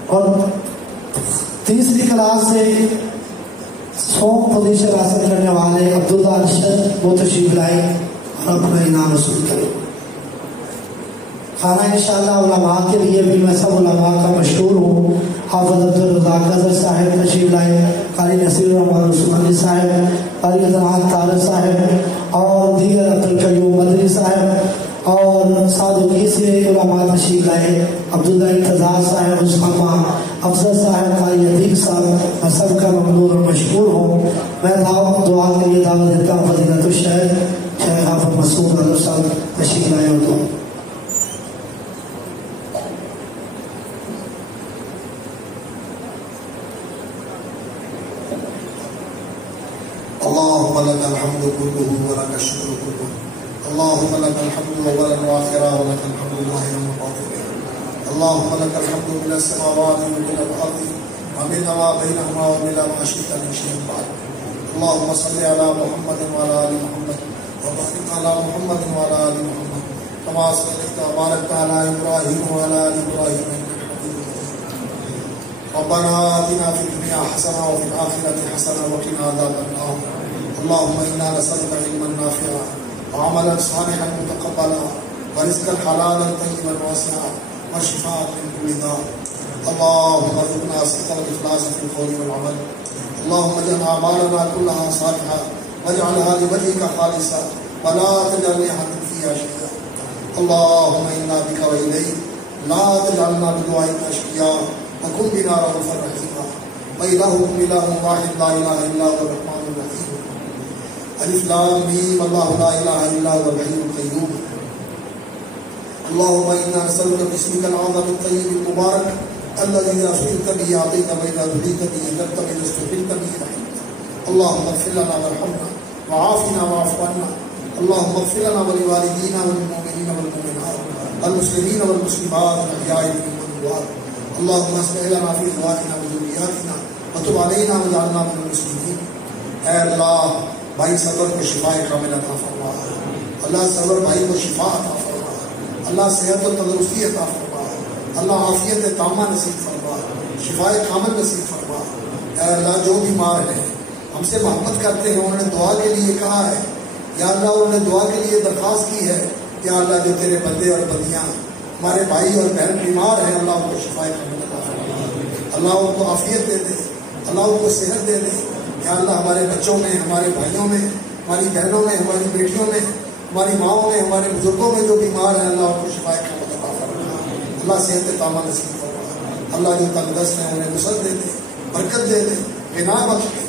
اور تیسری کلاس سے 100 پوزیشن حاصل کرنے والے عبداللہ ارشد وہ تشریف لائے اور اپنا انعام وصول کرے۔ کھانا انشاءاللہ علماء کے لیے بھی میں سب علماء کا مشہور ہوں۔ حافظ عبدالرزاق اظہر صاحب تشریف لائے، قاری نصیر الرحمن عثمانی صاحب، قاری عدنان طارق صاحب اور دیگر عبدالقیوم مدنی صاحب اور صادقی سے علماء تشریف لائے، عبداللہ انتظار صاحب، عثمان افضل صاحب، قاری عتیق صاحب، میں سب کا ممنون اور مشہور ہوں۔ میں دعا کے لیے دعوت دیتا ہوں فضیلت الشیخ حافظ مسعود اظہر صاحب تشریف لائے ہوتا ہوں۔ اللهم لك الحمد كله ولك الشكر كله، اللهم لك الحمد اولا واخرا ولك الحمد ظاهرا وباطنا، اللهم لك الحمد من السماوات ومن الارض ومن ما بينهما ومن ما شئت من شيء بعد. اللهم صل على محمد وعلى ال محمد وبارك على محمد وعلى ال محمد كما صليت وباركت على ابراهيم وعلى ال ابراهيم انك حميد مجيد. ربنا آتنا في الدنيا حسنة وفي الآخرة حسنة وقنا عذاب النار. اللهم إنا نسألك علما نافعا وعملا صالحا متقبلا ورزقا حلالا طيبا واسعا وشفاء من كل داء. اللهم ارزقنا الصدق والإخلاص في القول والعمل. اللهم اجعل أعمالنا كلها صالحة واجعلها لوجهك خالصة ولا تجعل لأحد فيها شيئا. اللهم إنا بك وإليك لا تجعلنا بدعائك أشقياء وكن بنا رؤوفا رحيما. وإلهكم إله واحد لا إله إلا هو الرحمن الرحيم. ألف لام ميم الله لا إله إلا هو الحي القيوم. اللهم إنا نسألك باسمك الأعظم الطيب المبارك الذي إذا سئلت به أعطيت وإذا دعيت به أجبت وإذا استغفرت به رحمت. اللهم اغفر لنا وارحمنا وعافنا واعف عنا. اللهم اغفر لنا ولوالدينا وللمؤمنين والمؤمنات والمسلمين والمسلمات الأحياء منهم والأموات. اللهم اصلح لنا في إخواننا وذرياتنا وتب علينا واجعلنا من المسلمين. اے اللہ بھائی صبر کو شفا کامل عطا فرما. اللہ صبر بھائی کو شفا عطا فرما. اللہ صحت و تندرستی عطا فرما. اللہ عافیت تامہ نصیب فرما. شفا کامل نصیب فرما. اے اللہ جو بیمار ہیں ہم سے محبت کرتے ہیں انہوں نے دعا کے لیے کہا ہے یا اللہ انہوں نے دعا کے لیے درخواست کی ہے یا اللہ جو تیرے بندے اور بندیاں ہمارے بھائی اور بہن بیمار ہیں اللہ ان کو شفا کامل عطا فرما. اللہ ان کو عافیت دے دے. اللہ ان کو صحت دے دے. یا اللہ ہمارے بچوں میں ہمارے بھائیوں میں ہماری بہنوں میں ہماری بیٹیوں میں ہماری ماؤں میں ہمارے بزرگوں میں جو بیمار ہیں اللہ ان کو شفا کامل عطا فرما. اللہ صحت تامہ نصیب فرما. اللہ جو تندرست ہیں انہیں وسعت دے دے برکت دے دے غنا بخش دے.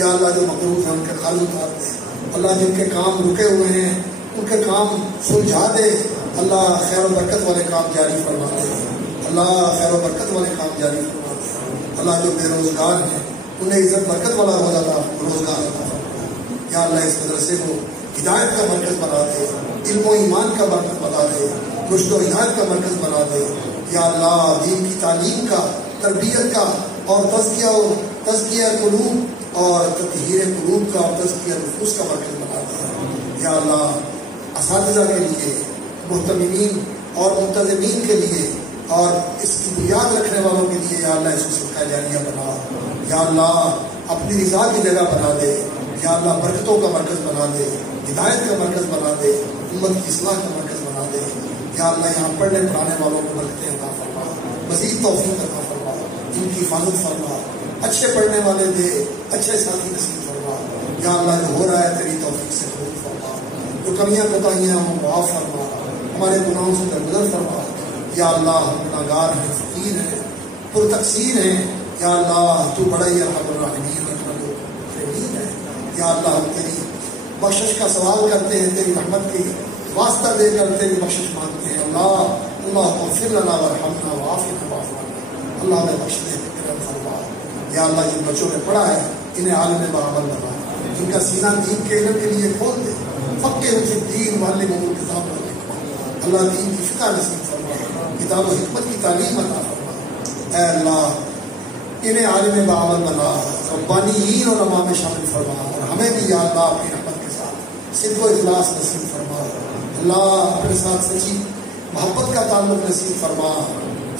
یا اللہ جو مقروض ہیں ان کے قرض اتار دے. اللہ جن کے کام رکے ہوئے ہیں ان کے کام سلجھا دے. اللہ خیر و برکت والے کام جاری فرما دے. اللہ خیر و برکت والے کام جاری فرما دے. اللہ جو بے روزگار ہیں انہیں عزت برکت والا روزگار عطا فرما. یا اللہ اس مدرسے کو ہدایت کا مرکز بنا دے. علم و ایمان کا مرکز بنا دے. رشد و ہدایت کا مرکز بنا دے. یا اللہ دین کی تعلیم کا تربیت کا اور تزکیہ قلوب اور تطہیر قلوب کا اور تزکیہ نفوس کا مرکز بنا دے. یا اللہ اساتذہ کے لیے محتمین اور منتظمین کے لیے اور اس کی بنیاد رکھنے والوں کے لیے یا اللہ اس کو صدقہ جاریہ بنا. یا اللہ اپنی رضا کی جگہ بنا دے. یا اللہ برکتوں کا مرکز بنا دے. ہدایت کا مرکز بنا دے. امت کی اصلاح کا مرکز بنا دے. یا اللہ یہاں پڑھنے پڑھانے والوں کو برکتیں عطا فرما. مزید توفیق عطا فرما. ان کی حفاظت فرما. اچھے پڑھنے والے دے. اچھے ساتھی نصیب فرما. یا اللہ جو ہو رہا ہے تیری توفیق سے قبول فرما. جو کمیاں کوتاہیاں ہوں معاف فرما. ہمارے گناہوں سے درگزر فرما. یا اللہ ہم گناہگار ہیں فقیر ہیں پر تقصیر ہیں. یا اللہ تو بڑا ہی ارحم الراحمین ہے. یا اللہ ہم تیری بخشش کا سوال کرتے ہیں تیری رحمت کی واسطہ دے کر تیری بخشش مانگتے ہیں. اللہ اغفر لنا وارحمنا وعافنا واعف عنا. اللہ ہمیں بخش دے کرم فرما. یا اللہ جن بچوں نے پڑھا ہے انہیں عالم بعمل بنا. جن کا سینہ دین کے علم کے لیے کھول دے. فقہہم فی الدین وعلمہم الکتاب والحکمہ. اللہ دین کی فقہ نصیب فرما. کتاب و حکمت کی تعلیم عطا فرما. اے اللہ انہیں عالم بعمل بنا. ربانیین اور علماء میں شامل فرما. اور ہمیں بھی یا اللہ اپنی رحمت کے ساتھ صدق و اخلاص نصیب فرما. اللہ اپنے ساتھ سچی محبت کا تعلق نصیب فرما.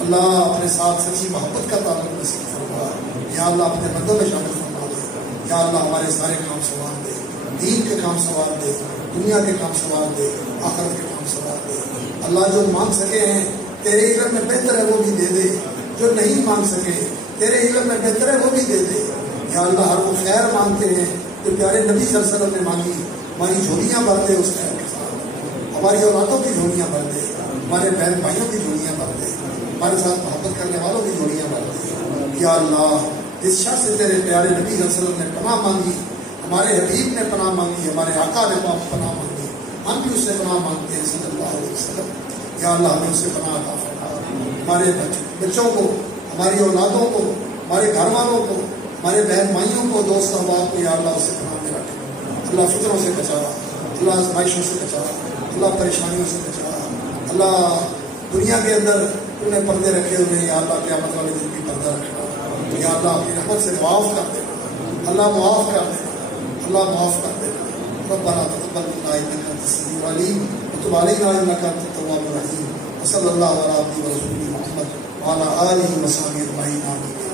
اللہ اپنے ساتھ سچی محبت کا تعلق نصیب فرما. یا اللہ اپنے بندوں میں شامل فرما دے. یا اللہ ہمارے سارے کام سنوار دے. دین کے کام سنوار دے. دنیا کے کام سنوار دے. آخرت کے کام سنوار دے. اللہ جو مانگ سکے ہیں تیرے علم میں بہتر ہے وہ بھی دے دے. جو نہیں مانگ سکے تیرے علم میں بہتر ہے وہ بھی دے دے. یا اللہ ہر وہ خیر مانگتے ہیں جو پیارے نبی صلی اللہ علیہ وسلم نے مانگی. ہماری جھولیاں بھر دے اس خیر کے ساتھ. ہماری اولادوں کی جھولیاں بھر دے. ہمارے بہن بھائیوں کی جھولیاں بھر دے. ہمارے ساتھ محبت کرنے والوں کی جھولیاں بھر دے. یا اللہ جس شخص سے تیرے پیارے نبی صلی اللہ علیہ وسلم نے پناہ مانگی ہمارے حبیب نے پناہ مانگی ہمارے آقا نے پناہ مانگی ہم بھی اس سے پناہ مانگتے ہیں صلی اللہ علیہ وسلم. یا اللہ ہمیں اس سے پناہ عطا فرما. ہمارے بچوں کو ہماری اولادوں کو ہمارے گھر والوں کو ہمارے بہن بھائیوں کو دوست احباب کو یا اللہ اس سے پناہ میں رکھے. اللہ فطروں سے بچا. اللہ آزمائشوں سے بچا. اللہ پریشانیوں سے بچا. اللہ دنیا کے اندر انہیں پردے رکھے ہوئے یا اللہ قیامت والے دن بھی پردہ رکھنا. یا اللہ اپنی رحمت سے معاف کر دینا. اللہ معاف کر دینا. اللہ معاف کر دینا. ربنا تقبل منا انك انت السميع العليم وتب علينا انك انت التواب الرحيم. وصلى الله على عبده ورسوله محمد وعلى اله وصحبه اجمعين.